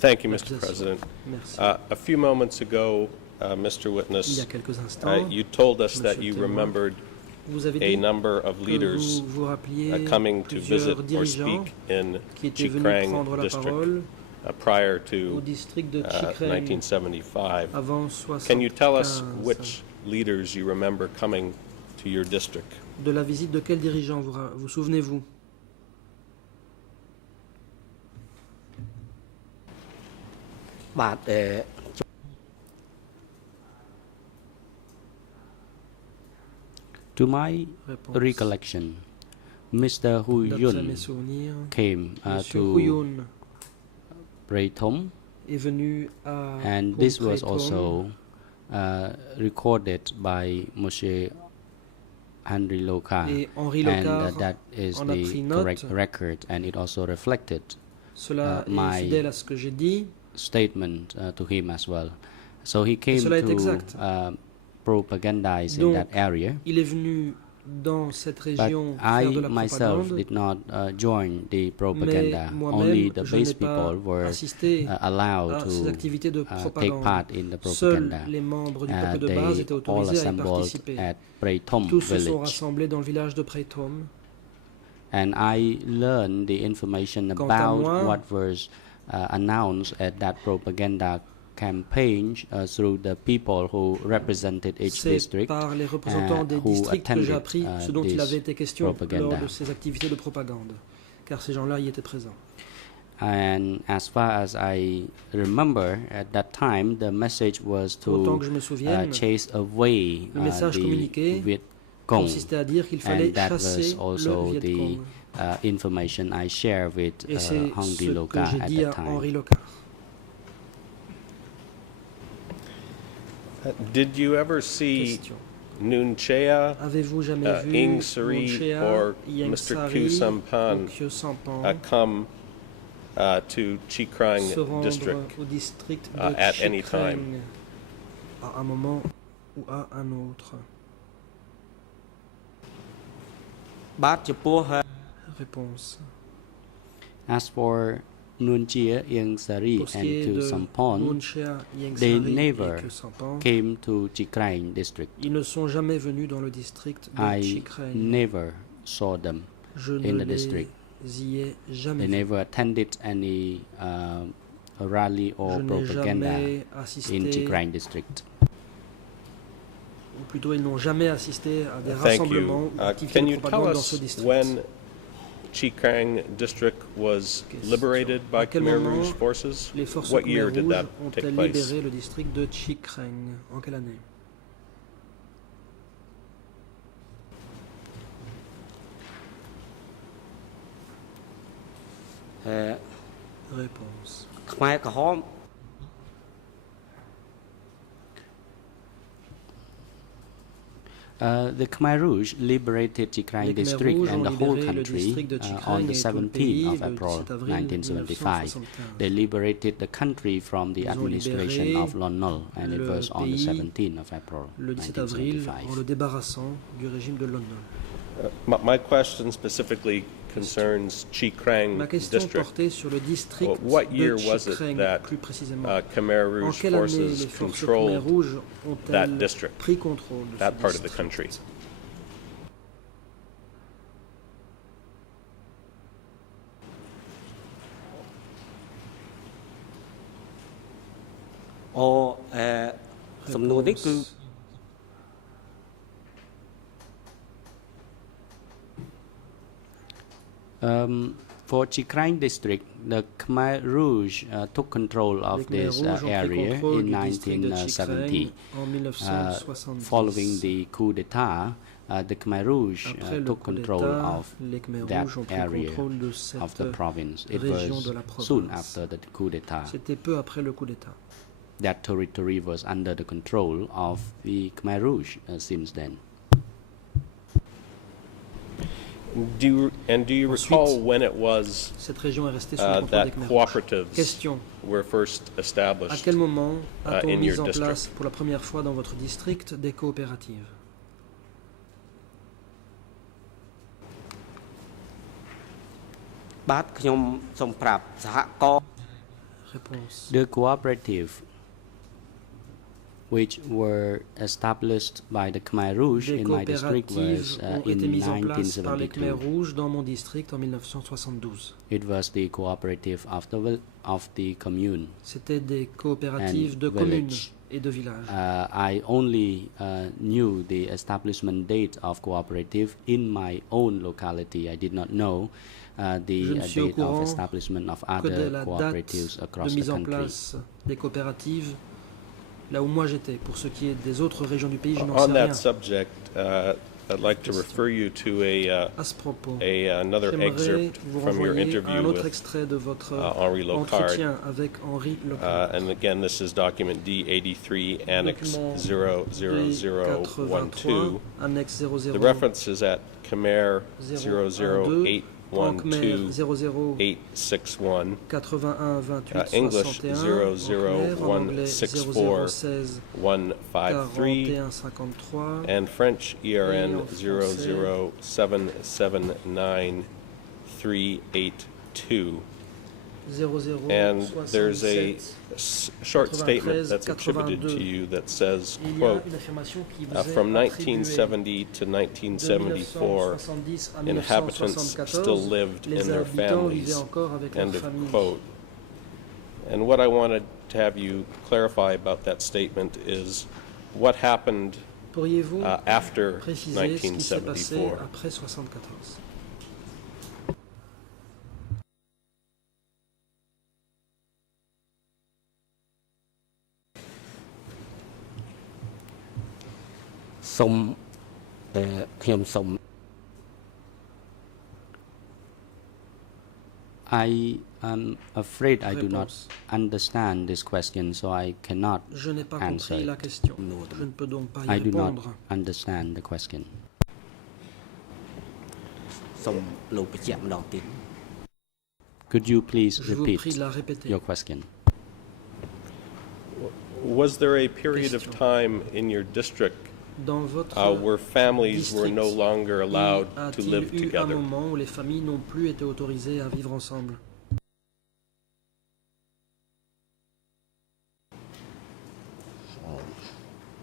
Thank you, Mr. L'accusation. President. Merci. A few moments ago, Mr. Il y a Witness, quelques instants, you told us that Monsieur you le témoin, remembered vous avez a dit number of que leaders vous vous rappeliez coming to visit plusieurs or dirigeants speak in qui étaient venus Chikrang prendre la district parole prior au to district de Chikreng 1975. avant Can you tell us 75. which leaders you remember coming to your district? De la visite de quel dirigeant vous souvenez-vous? To my Réponse. recollection, Mr. Hu D'après mes Yun souvenirs, came Monsieur to Huyun Praythom, est venu à and this was Praythom. also recorded by Moshe Henry Loka, Et Henri and Locard that is en a the pris correct note. record, and it also reflected Cela my est fidèle à ce que j'ai dit. statement to him as well. So he came cela est to exact. propagandize in Donc, that area. Il est venu dans cette But région faire de I la myself propagande, did not join the mais propaganda. Only moi-même, the je n'ai base pas people were assisté allowed à ces to activités de take propagande. part in the Seuls propaganda. les membres du peuple de base They étaient all autorisés à y assembled participer. at Praythom Tous se sont village, rassemblés dans le village de Praythom. and I learned the information Quant à about moi, what was announced at that propaganda campaign through the people who represented each C'est district. par les représentants des who districts que j'ai attended, appris ce dont il this avait été question propaganda. lors de ces activités de propagande, car ces gens-là y étaient présents. And as far as I remember, at that time, the message was Autant to que je me souvienne, chase away le message the communiqué Viet Cong. consistait à dire qu'il fallait And that chasser was also le the Viet Cong. information I share with Et c'est Henri ce que Loca j'ai at dit that à time. Henri Locard. Did you ever see Question. Nuon Chea, Avez-vous jamais vu Ing Sari Moonchea, or Ieng Mr. Sari Khieu ou Sampan Khieu Sampan come to Chi Krang se rendre district au district de at any Chi time? Kreng à un moment ou à un autre? បាទចំពោះ Réponse. As for Nuon Chea, Ieng Sari, Pour ce and qui est Khieu de Sampon, Moonchea, Ieng they Sari et never Khieu Sampan, came to Chi Krang district. ils ne sont jamais venus dans le district de Chi I Kreng. never saw them Je ne in the les district. y ai They jamais vus. never attended any rally or Je n'ai propaganda jamais in assisté, Chi Krang district. ou plutôt ils n'ont jamais assisté à des Thank rassemblements you. ou activités Can de you tell propagande dans ce us district. when Chi Krang district was liberated by À quel Khmer moment Rouge forces? Les forces What Khmer year did Rouges that take ont-elles place? libéré le district de Chi Kreng? En quelle année? Réponse. ខ្មែរក្រហម The Khmer Rouge liberated Chi Krang Les Khmer district Rouges and ont the whole libéré le country district de Chi on Krang the et tout le pays 17th of le April 17 avril 1975. 1975. They liberated the country from the Ils ont administration libéré of Lon Nol, and it le was on the pays 17th of April Le 17 avril, en 1975. le débarrassant du régime de Lon Nol. My question specifically concerns Chi Krang Ma question district. portait sur le district What de year Chi was it Kreng, that plus précisément. Khmer En Rouge quelle année les forces forces Khmer controlled Rouges that ont-elles district, pris contrôle de that ce part of the district? country? អូសំណួរនេះគឺ Réponse. For Chi Krang district, the Khmer Rouge took control Les of Khmer this Rouges ont pris area contrôle in du district de Chi Kreng 1970. en 1970. Following the coup d'etat, the Khmer Rouge Après le took coup control d'État, of les Khmer that Rouges ont pris area contrôle de of the cette province. It région was de la soon province. after the coup d'etat. C'était peu après le coup d'État. That territory was under the control of the Khmer Rouge since then. Do you Ensuite, recall when it was Cette région est restée sous le contrôle des that Khmer Rouges. cooperatives Question. were first À established? quel moment a-t-on in mis your en district? place pour la première fois dans votre district des coopératives? បាទខ្ញុំសូមប្រាប់សហគមន៍ Réponse. The cooperative, which were established by the Khmer Rouge Des in my district, was coopératives ont in été mises en place par les Khmer 1972. Rouges dans mon district en 1972. It was the cooperative of the commune. C'était des coopératives And de communes village. et de villages. I only knew the establishment date of cooperative in my own locality. I did not know the Je ne suis au date of courant establishment of que de other la cooperatives date across de the mise en country. place des coopératives là où moi j'étais. Pour ce qui est des autres régions du pays, je n'en On sais that rien. subject, I'd like to refer you to À ce propos, another j'aimerais excerpt vous from your renvoyer à interview un autre with extrait de votre Henri Locard. entretien avec Henri Locard. And again, this is document D83, Annex Document 00012. Annexe The reference is at Khmer 00812 Khmer 00 861, 81 28 English 61, en anglais 00164 0016 153, 41 53 and French ERN en français 00779 382. 00 And there's a 67. short statement 93, that's attributed to 82. you that says, Il y a quote, une affirmation qui vous est from attribuée 1970 to de 1974, 1970 à inhabitants still 1974, lived les in their habitants vivaient families, encore avec leurs end of familles. quote. And what I wanted to have you clarify about that statement is what happened Pourriez-vous after préciser ce qui s'est passé 1974. après 1974? សូមខ្ញុំសូម I am afraid I do not Réponse. understand this question, so I cannot Je n'ai pas answer compris it. la question. Je ne peux donc pas y I do not répondre. understand the question. សូមលោកបញ្ជាក់ម្ដងទៀត Could you please Je vous repeat prie de la répéter. your question? Was there a period of Question. time in your district Dans votre where families were no district, longer allowed to a-t-il live eu un together? moment où les familles n'ont plus été autorisées à vivre ensemble?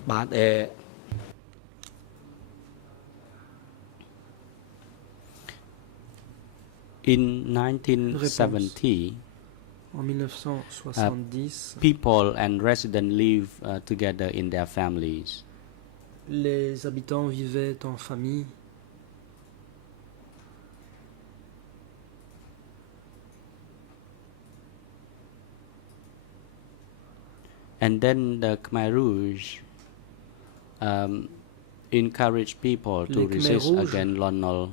បាទ In 1970, En 1970, people and residents live together in their families. les habitants vivaient en famille. And then the Khmer Rouge encouraged people to Les Khmer resist Rouges against Lon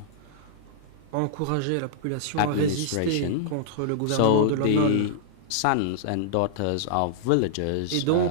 Encourager la population à résister administration. contre le gouvernement So de Lon Nol. the sons and daughters of Et villagers donc,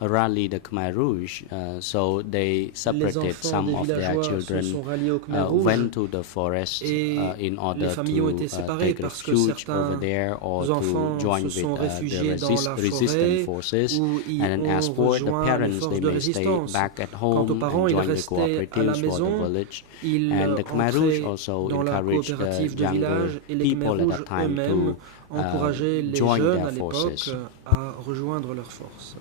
rallied the Khmer Rouge. So they les separated enfants some des of their villageois se children, sont ralliés au Khmer Rouge. went to the forest Et in order les familles ont été to séparées take parce que refuge certains over there or to enfants join se with sont the réfugiés dans la resistant forêt forces. où ils And ont as for the rejoint les parents, forces they de may stay résistance. back at Quant aux home parents, and ils join the restaient à la cooperatives for maison. the village. Ils And the Khmer Rouge entraient also dans la encouraged the coopérative de younger village et les Khmer people at Rouges that time eux-mêmes to encourageaient les join jeunes their à l'époque forces. à rejoindre leurs forces.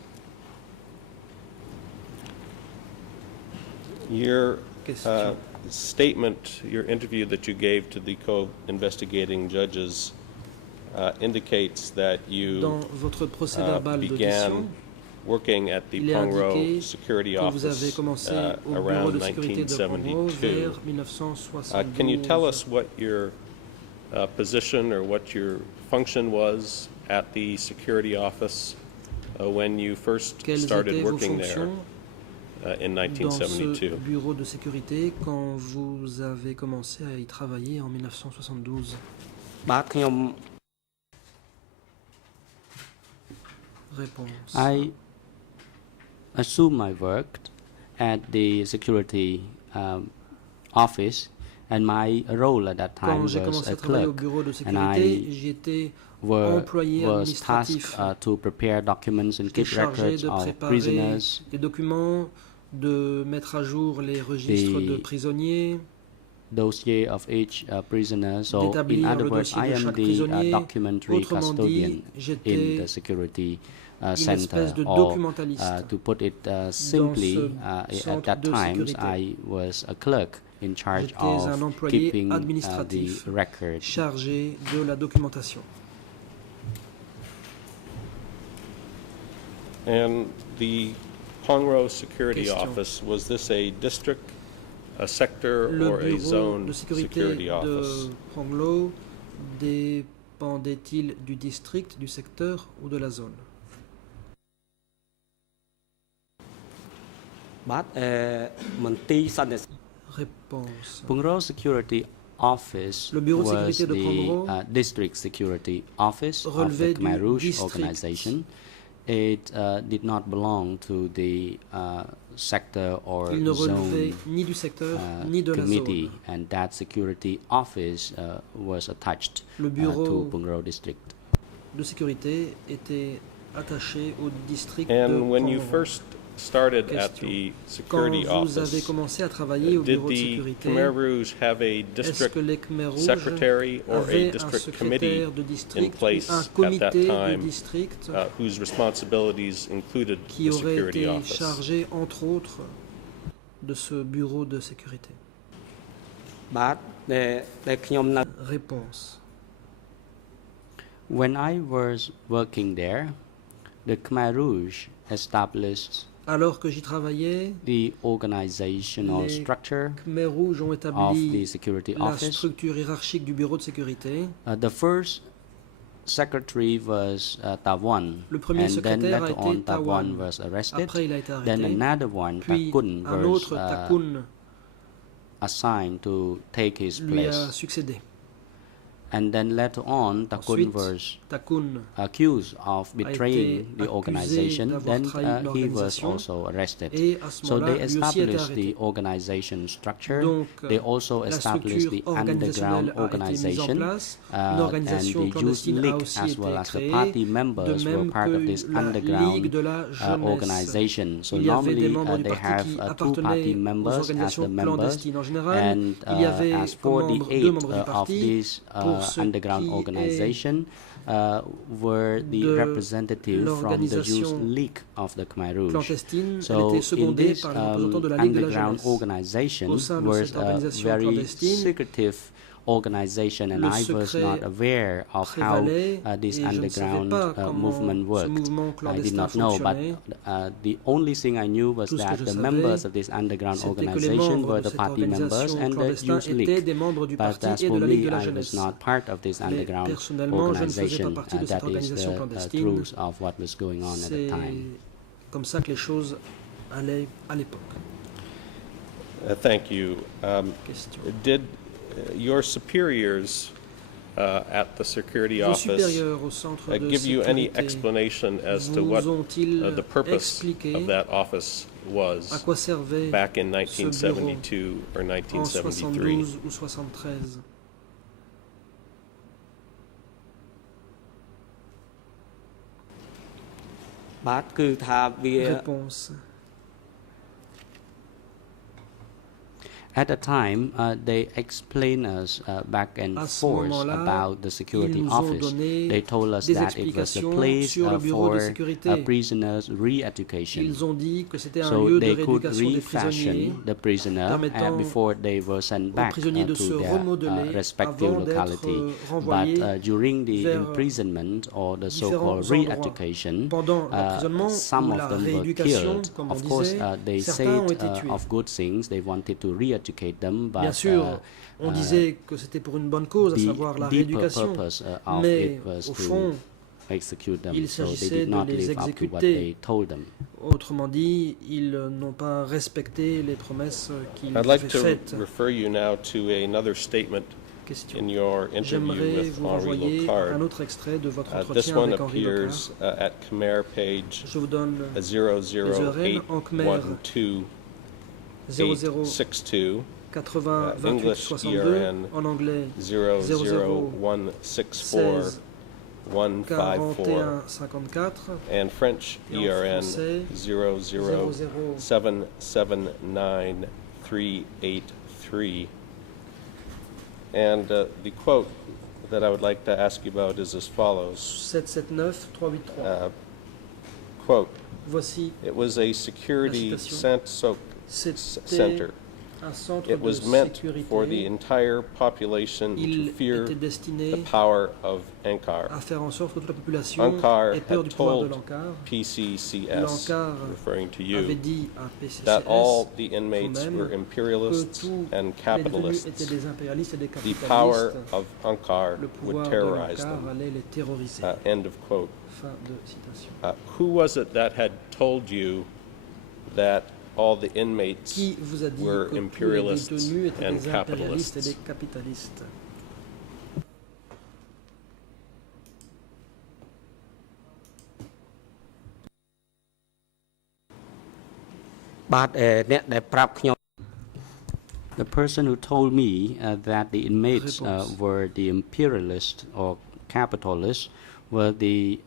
Your Question. statement, your interview that you gave to the co-investigating judges indicates that you Dans votre procès-verbal began d'audition, working at the il est Pongro indiqué Security que vous avez Office commencé au bureau around de sécurité de Pongro 1972. vers 1972. Can you tell us what your position or what your function was at the security office when you first Quelles started étaient vos working there fonctions in dans ce 1972? bureau de sécurité quand vous avez commencé à y travailler en 1972? បាទខ្ញុំ Réponse. I assume I worked at the security office, and my role at that time Quand j'ai was commencé a à travailler au clerk. bureau de And sécurité, I j'étais was employé administratif. tasked to prepare documents and J'étais keep chargé records de of préparer prisoners, les documents, de mettre à jour les registres de The prisonniers, dossier of each prisoner. So, in d'établir other le words, dossier I de am chaque the prisonnier. documentary Autrement custodian dit, in j'étais the security une center. espèce de Or, documentaliste. to put it simply, at centre that de time, sécurité. I was a clerk in charge J'étais un of employé keeping the administratif record. chargé de la documentation. And the Pongro Security Question. Office, was this a district, a sector, Le or a bureau zone de sécurité security office? de Ponglo dépendait-il du district, du secteur ou de la zone? បាទមន្ទីរសន្តិសុខ Réponse. Pungro Security Office Le bureau de was sécurité de the Pungro district security office of the relevait du Khmer Rouge district. organization. It did not belong to the sector or Il ne relevait zone ni du secteur ni de la committee, zone. and that security office was attached Le to bureau Pungro district. de sécurité était attaché au district de And when you Pongro. first started at Question. the Quand security vous avez office, commencé à travailler au did bureau de the sécurité, Khmer Rouge have a est-ce district que les Khmer Rouges secretary or a avaient un district committee secrétaire de in district place ou un at that comité de time district whose responsibilities included qui the aurait security été office? chargé, entre autres, de ce bureau de sécurité? បាទដែលខ្ញុំនៅ Réponse. When I was working there, the Khmer Rouge established Alors que j'y travaillais, the organizational Les structure Khmer Rouges ont of the établi security la office. structure hiérarchique du bureau de sécurité. The first secretary was Tawan, Le premier and then secrétaire a later été on Tawan. Tawan was arrested. Après, il a été Then arrêté. another one, Puis Takun, un was autre, Takun, assigned to take his lui a place. succédé. And then later on, Takun Ensuite, was Takun accused of été betraying the accusé organization. d'avoir Then trahi he was l'organisation. also arrested. Et à ce So moment-là, they lui aussi a été established arrêté. the organization structure. Donc, They also la established structure the underground organisationnelle a été mise en organization, place. Une and organisation the youth clandestine a league, aussi as été well as the créée, party de members were même part of que this la underground Ligue de la jeunesse. organization. So Il y avait des normally membres du they parti have qui two party appartenaient aux members as the organisations members, clandestines en général. and Il y avait as comme for the membres deux eight membres du of parti. this Pour ce underground qui est organization were the de representative from the youth l'organisation league of the Khmer Rouge. clandestine, elle So était in secondée this par les représentants de la Ligue de la underground jeunesse. organization Au sein de was cette a organisation very clandestine, secretive organization, and le I was secret not aware of how prévalait this et je ne savais underground pas comment movement ce worked. mouvement I did clandestin not know, but fonctionnait. the only thing I knew was Tout ce que that je the savais, members of this underground C'était que les organization membres were de the cette party members organisation and the clandestine youth étaient league. des membres du But parti as et for de la Ligue me, de la I was jeunesse. not part of this Mais underground personnellement, je ne faisais pas organization. partie de cette That is organisation the clandestine. truth of what was going on at the C'est time. comme ça que les choses allaient à l'époque. Thank you. Question. Did your superiors at the security Vos office supérieurs au centre de give you any sécurité explanation as to what vous ont-ils the purpose expliqué of that office à was quoi servait back in ce bureau 1972 or en 1973? 72 ou 73?បាទគឺថាវា Réponse. At the time, they explained us back and À ce forth moment-là, about the security ils nous ont office. donné They told us des that it was a explications place sur le bureau de for sécurité. prisoners' re-education. Ils ont dit que c'était un So lieu de they could rééducation des prisonniers, refashion the prisoner permettant before they were sent aux back prisonniers de to se their remodeler respective avant d'être locality. renvoyés But during the vers imprisonment or the différents so-called endroits. re-education, Pendant l'emprisonnement some ou of la them were rééducation, killed. comme on Of course, disait, they certains ont said été tués. of good things. They wanted to re-educate them, but Bien sûr, on disait que c'était pour une bonne cause, à the savoir la deeper rééducation. purpose of Mais it was au to fond, execute them. il So they s'agissait did de not les live up to what exécuter. they told them. Autrement dit, ils n'ont pas respecté les promesses qu'ils I'd avaient like to faites. refer you now to another statement Question. in your interview J'aimerais with vous Henri renvoyer un Locard. autre extrait de votre This entretien one avec Henri Locard. appears at Khmer page Je vous donne 00812 862, 80 28 English 62 ERN en anglais 00164 16 154, 41 54 and French et en ERN français 007793883. And the quote that I would like to ask you about is as follows. 779 383. Quote, Voici, it was a security La citation. center. c'était un centre It de was meant for the sécurité. entire population to Il fear était the destiné power of Ankar. à faire en sorte que toute la population Ankar ait peur had du pouvoir de told l'Ankar. PCCS, L'Ankar referring to avait you, dit à PCCS that all the inmates vous-même were que imperialists tous and les détenus capitalists. étaient des impérialistes et des The power capitalistes. of Ankar Le would pouvoir de terrorize l'Ankar them. allait les terroriser. End of quote. Fin de citation. Who was it that had told you that all the inmates Qui vous a dit were que tous les imperialists détenus étaient and des impérialistes et capitalists? des capitalistes? The person who told me that the inmates Réponse. were the imperialists or capitalists were the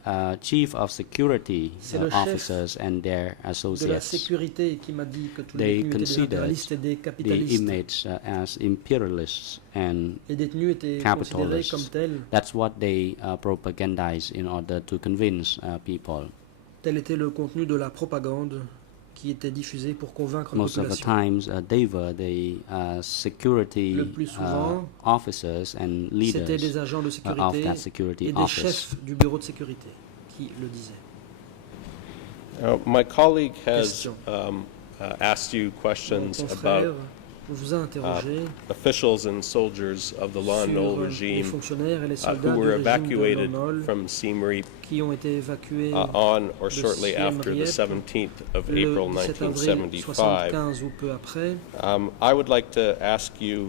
chief of security C'est le chef officers and their De la associates. sécurité qui m'a dit que tous They les détenus étaient des considered impérialistes et des The capitalistes. inmates as imperialists, and Les détenus étaient considérés comme capitalists. tels. That's what they propagandized in order to convince people. Tel était le contenu de la propagande qui était diffusée pour convaincre la Most of the population. times, they were the security Le plus souvent, officers and C'était leaders des agents de of sécurité that security et des office. chefs du bureau de sécurité qui le disaient. My colleague has Question. asked you questions Mon about confrère vous a interrogé officials and soldiers of the Lon sur Nol les regime fonctionnaires et les who soldats du were régime de evacuated Lon Nol from Siem Reap qui ont été évacués on or de shortly Siem after the Reap 17th of le April 17 avril 1975. 75 ou peu après. I would like to ask you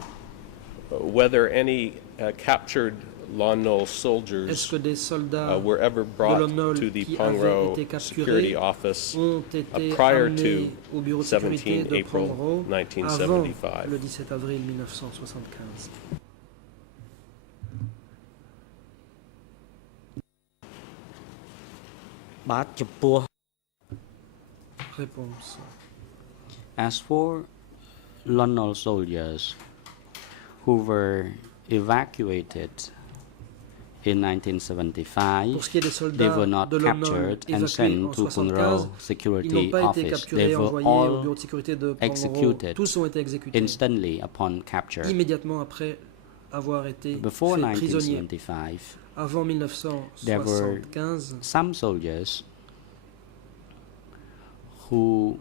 whether any captured Lon Nol Est-ce soldiers que des soldats were ever brought Lon Nol to the qui Pongro avaient été capturés Security Office ont été prior amenés to au bureau de sécurité 17 de April Pongro avant 1975? le 17 avril 1975?បាទចំពោះ Réponse. As for Lon Nol soldiers who were evacuated in 1975, Pour ce qui est des they soldats were not de Lon Nol captured and évacués sent en to 75, Pungro ils n'ont Security pas été Office. capturés They et were envoyés au all bureau de sécurité de Pongro. executed Tous ont été exécutés instantly upon capture. immédiatement après avoir été Before faits prisonniers. 1975, Avant there were 1975, some soldiers who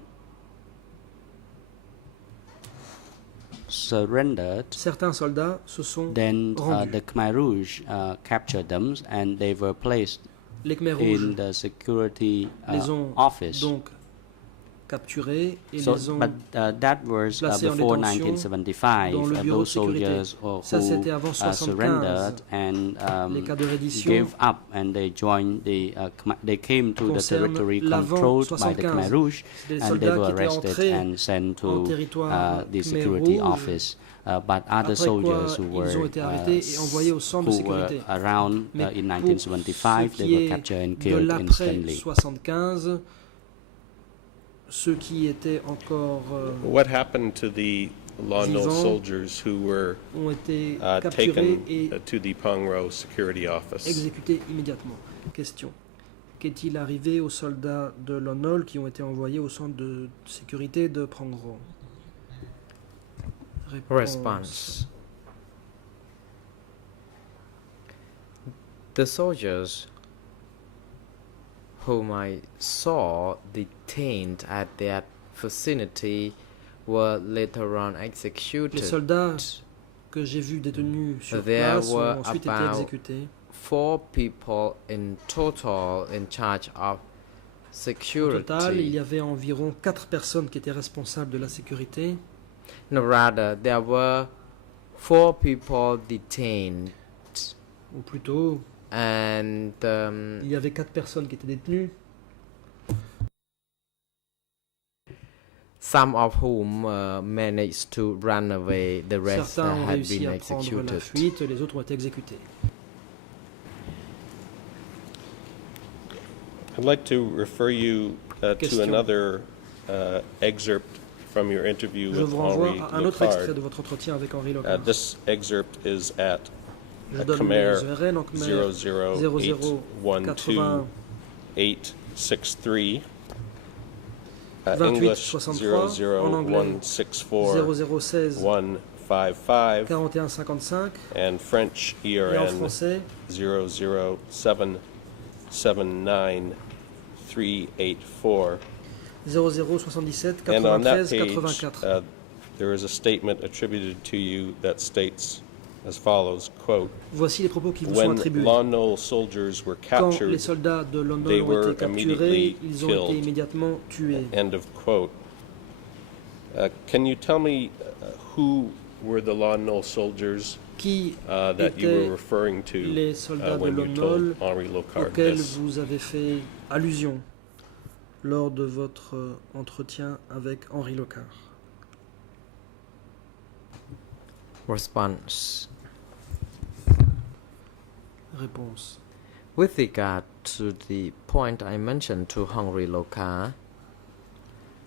surrendered. certains soldats se sont Then rendus. the Khmer Rouge captured them and they were placed Les Khmer Rouges in the security les ont office. donc capturés et So, les ont but that was placés en before détention 1975. dans le bureau de Those sécurité. soldiers Ça, who c'était avant 75. surrendered and Les cas de reddition gave up and they joined they came to the concernent territory l'avant controlled by the 75. Khmer Rouge C'était des and they soldats were qui étaient arrested entrés and sent en to territoire the Khmer security Rouge. office. But other Après quoi, soldiers who ils were ont été arrêtés et envoyés au centre de who were sécurité. around Mais in pour 1975, ce they qui were est captured and de killed l'après instantly. 75, ceux qui étaient encore What happened to the Lon Nol vivants soldiers who were ont été capturés et taken to the Pongro Security Office? exécutés immédiatement. Question. Qu'est-il arrivé aux soldats de Lon Nol qui ont été envoyés au centre de sécurité de Pongro? Response. The soldiers whom I saw detained at that vicinity were later on Les executed. soldats que j'ai vus détenus sur There place ont were ensuite été about exécutés. 4 people in total in charge of Au total, il y security. avait environ 4 personnes qui étaient responsables de la sécurité. No, rather, there were 4 people detained, Ou plutôt, and il y avait 4 personnes qui étaient détenues, some of whom managed to run away. The rest certains ont had réussi been à prendre la executed. fuite, les autres ont été exécutés. I'd like to refer you to Question. another excerpt from your interview Je with vous renvoie Henri à un autre extrait Locard. de votre entretien avec Henri Locard. This excerpt is at Je donne Khmer les URL en Khmer 00812-863. 28 English 63, en anglais 00164-155, 0016 4155 and French et en ERN français 00779-384. 0077 And on that 93 page, 84. there is a statement attributed to you that states as follows, quote, Voici les propos qui vous sont when attribués. Lon Nol soldiers were Quand les captured, soldats de Lon they Nol ont were été capturés, immediately ils ont killed. été immédiatement tués. end of quote. Can you tell me who were the Lon Nol soldiers Qui that you étaient were referring to les soldats de when you Lon told Nol Henri Locard auxquels this? vous avez fait allusion lors de votre entretien avec Henri Locard? Response. Réponse. With regard to the point I mentioned to Henri Locard,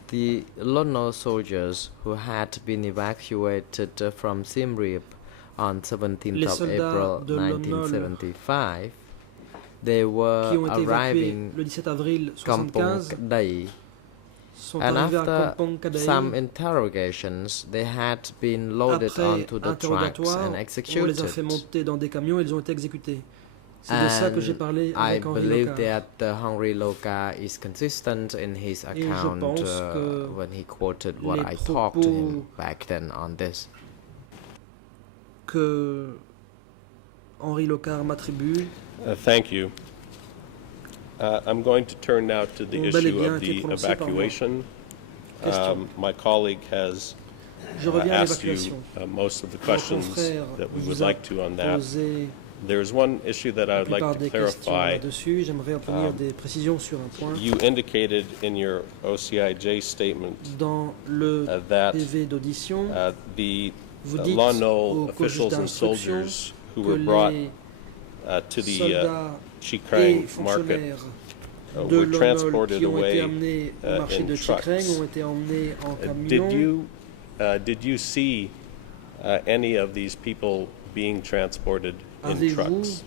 the Lon Nol soldiers who had been evacuated from Siem Reap on 17th Les of soldats April de Lon Nol 1975, they were qui ont été évacués arriving le 17 avril Kampong 75 Day, sont and arrivés à after Kampong Kadai. some interrogations, they had been loaded Après onto the trucks interrogatoire, and on les a fait executed. monter dans des camions et ils ont été exécutés. C'est de ça que j'ai And parlé I avec Henri believe Locard. that Henri Loca is consistent in his Et je account pense que when he quoted what les I talked to him propos back then on this. que Henri Locard m'attribue Thank you. I'm going to turn now to the ont bel et issue bien of été the prononcés par moi. evacuation. Question. My colleague has Je reviens à asked you l'évacuation. most of the Mon questions confrère that we would vous a like to on that. posé There's one issue that I la would like plupart to des questions clarify. là-dessus. J'aimerais obtenir des précisions sur un point. You indicated in your OCIJ statement Dans le that PV d'audition, the vous dites Law aux Knoll coachs officials and d'instruction soldiers who que were brought les to the soldats et Chikrang market fonctionnaires de were l'ONOL transported qui ont été away. amenés au marché in de trucks. Chikreng ont été emmenés en Did you see any of these people being transported in Avez-vous trucks?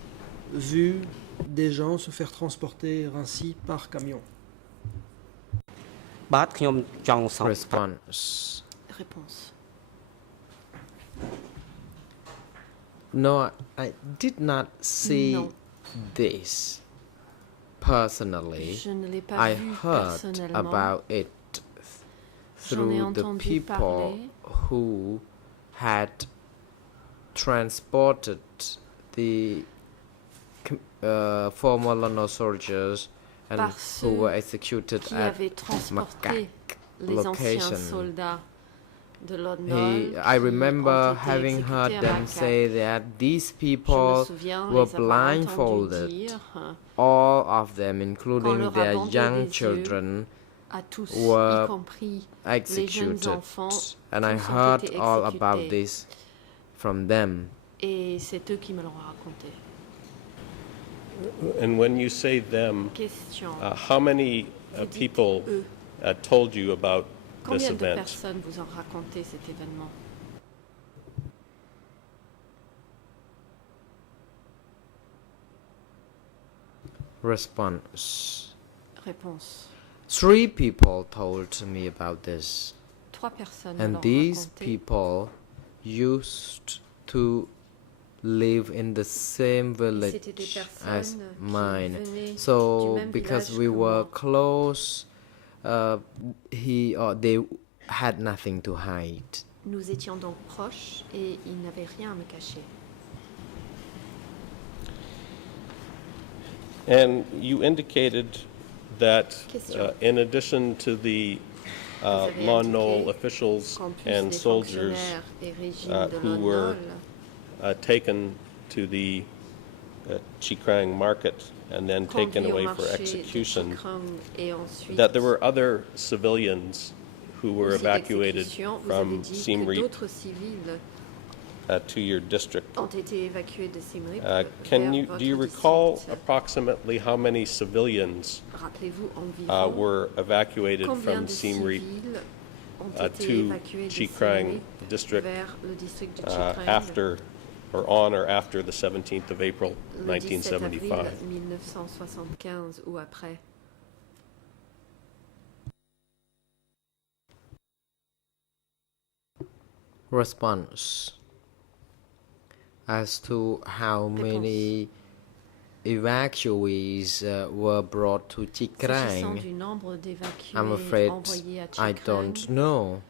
vu des gens se faire transporter ainsi par camion? បាទខ្ញុំចង់សង្ខេប Response. Réponse. No, I did not see Non. this personally. Je ne l'ai pas I vu heard personnellement. about it J'en ai through the entendu people parler. who had transported the former Lano soldiers and Par who ceux were executed qui at avait transporté Makak les anciens location. soldats de l'ONOL. I remember having heard them say that these Je me people souviens were les avoir blindfolded, entendus dire all of them, qu'on including leur a their bandé young les yeux, children, à tous, were y compris les jeunes executed. enfants, And I tous ont heard été all about exécutés. this from them. Et c'est eux qui me l'ont raconté. And when you say them, Question. how many Vous dites people eux. told you about this Combien de event? personnes vous ont raconté cet événement? Response. Réponse. 3 people told me about this. 3 personnes me And l'ont these raconté. people used to live in the same Et c'était des village personnes as qui mine. venaient du So même because village we que were moi. close, he or they had nothing to hide. Nous étions donc proches et ils n'avaient rien à me cacher. And you indicated that Question. in addition to the Vous avez Law indiqué Knoll officials qu'en plus and des soldiers fonctionnaires et régimes de who were l'ONOL taken to the Chikrang market and then taken conduits au away for marché de execution, Chikrang et ensuite that there were other civilians who were aussi evacuated d'exécution, vous avez from dit Siem que Reap d'autres civils to your district. ont été évacués de Siem Reap Can vers you votre do you recall district. approximately how many civilians Rappelez-vous environ were evacuated combien from de Siem Reap civils ont été to évacués de Siem Chikrang Reap district vers le district de Chikrang after or on or after the 17th of April, le 17 avril 1975? 1975 ou après. Response. As to how many evacuees were brought to S'agissant Chikrang, du nombre d'évacués I'm afraid envoyés à I Chikrang, don't know.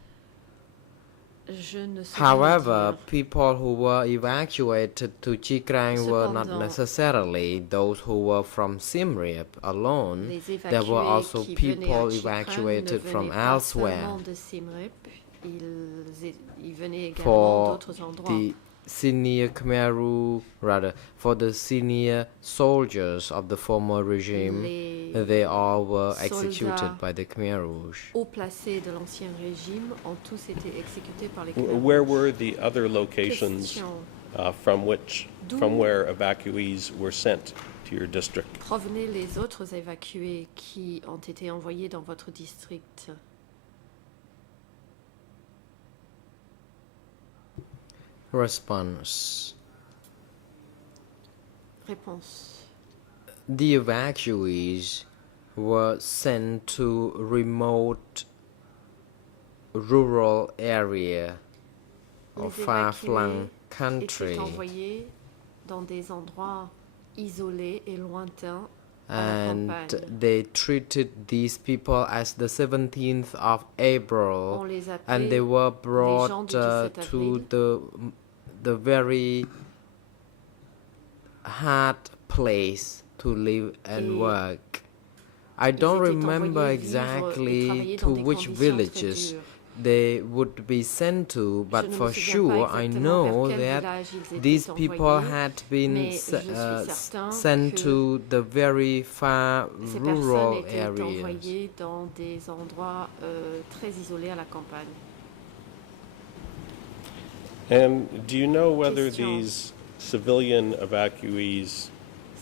je ne saurais However, le dire. people who were evacuated to Chikrang were not Cependant, necessarily those who were from Siem Reap alone. Les There were évacués also qui people venaient à Chikrang evacuated ne from venaient pas elsewhere. seulement de Siem Reap, ils venaient également For d'autres endroits. the senior Khmer rather, for the senior soldiers of the former regime, Les they all were soldats executed by the Khmer Rouge. haut placés de l'ancien régime ont tous été exécutés par les Khmer Where Rouges. were the other locations Question. from where evacuees were sent to your district? Provenaient les autres évacués qui ont été envoyés dans votre district? Response. Réponse. The evacuees were sent to remote rural area or Les far-flung évacués country étaient envoyés dans des endroits isolé et lointain à la and campagne. they treated these people as the 17th of On April, les and they appelait were gens brought du 17 to avril. the very hard place to live and Et work. I ils don't étaient remember envoyés vivre et exactly travailler to dans des which conditions très villages dures. they would be sent to, Je but ne me for souviens sure pas I exactement know vers quel that village ils étaient these people envoyés, had been mais je suis certain sent que to the very far ces rural personnes étaient areas. envoyées dans des endroits très isolés à la campagne. And do you know whether Question. these civilian evacuees,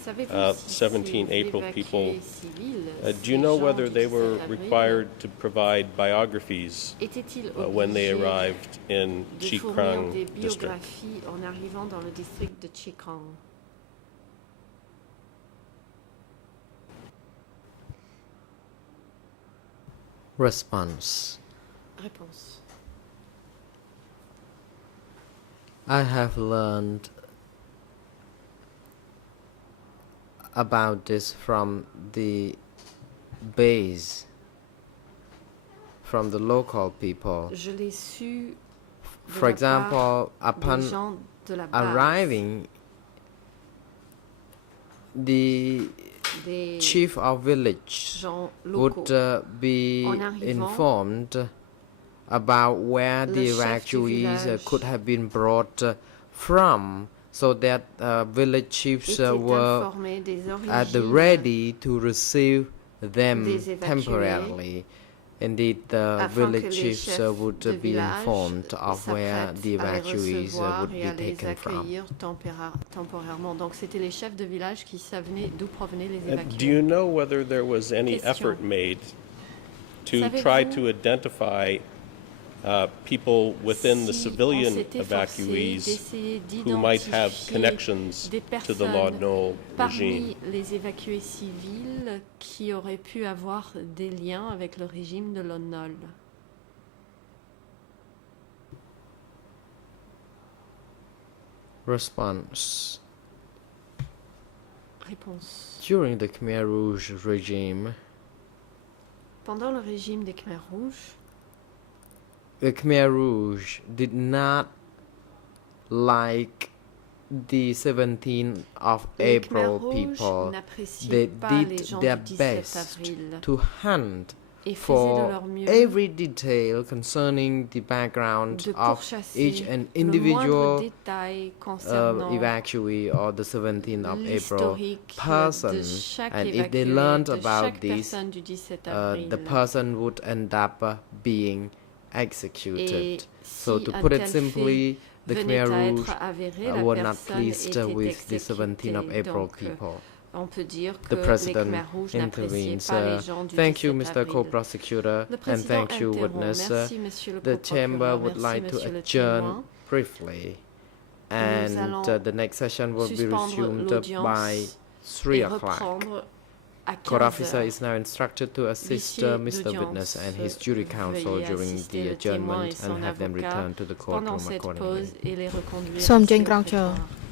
Savez-vous si 17 ces April people, évacués civils, do you ces know gens whether du they 17 were avril, required to provide biographies étaient-ils when they obligés arrived in de fournir Chikrang des district? biographies en arrivant dans le district de Chikrang? Response. Réponse. I have learned about this from the base, from the local people. Je l'ai su de For la example, part des upon gens de la base, arriving, the des chief of village gens locaux. would be En arrivant, informed about where le the chef du evacuees village could have been brought from, so that village chiefs était were informé des at the origines ready to receive them des évacués, temporarily. Indeed, the afin que village les chiefs chefs would de be village informed of where s'apprêtent the à les evacuees recevoir would et be à les taken from. accueillir temporairement. Donc c'était les chefs de village qui savaient d'où provenaient les Do you évacués. know whether there was any Question. effort made to Savez-vous try to identify people within the si on civilian s'était forcé evacuees d'essayer who might have d'identifier connections des to the Lord personnes Noel regime? parmi les évacués civils qui auraient pu avoir des liens avec le régime de Lon Nol? Response. Réponse. During the Khmer Rouge regime, Pendant le régime des Khmers rouges, the Khmer Rouge did not like the 17th of les Khmers April rouges people. n'appréciaient They pas les did gens their du 17 best avril to hunt et faisaient de for leur mieux every detail concerning the background de of pourchasser each and le moindre individual détail concernant evacuee or the 17th of April l'historique person, de chaque and if they évacué, learned de about chaque this, personne du 17 avril. the person would end up being executed. Et So si to un put it tel simply, the fait Khmer venait à Rouge être avéré, la were not personne pleased était with the 17th of exécutée. April Donc, people. on peut dire que The les President Khmer rouges n'appréciaient intervenes. pas les gens du Thank you, 17 Mr. avril. Co-Prosecutor, Le and président thank you, interrompt. witness. Merci, monsieur le The chamber procureur. would Merci, like to monsieur le adjourn témoin. briefly, Nous and allons the next session will be suspendre resumed l'audience by 3 et o'clock. reprendre à Court 15 officer heures. is now instructed to assist L'huissier Mr. Witness and his d'audience jury counsel veuillez during assister the le témoin et adjournment son and have them avocat return to the pendant courtroom cette accordingly. pause et les reconduire សូមចេញ ici ក្រង au ជើ prétoire.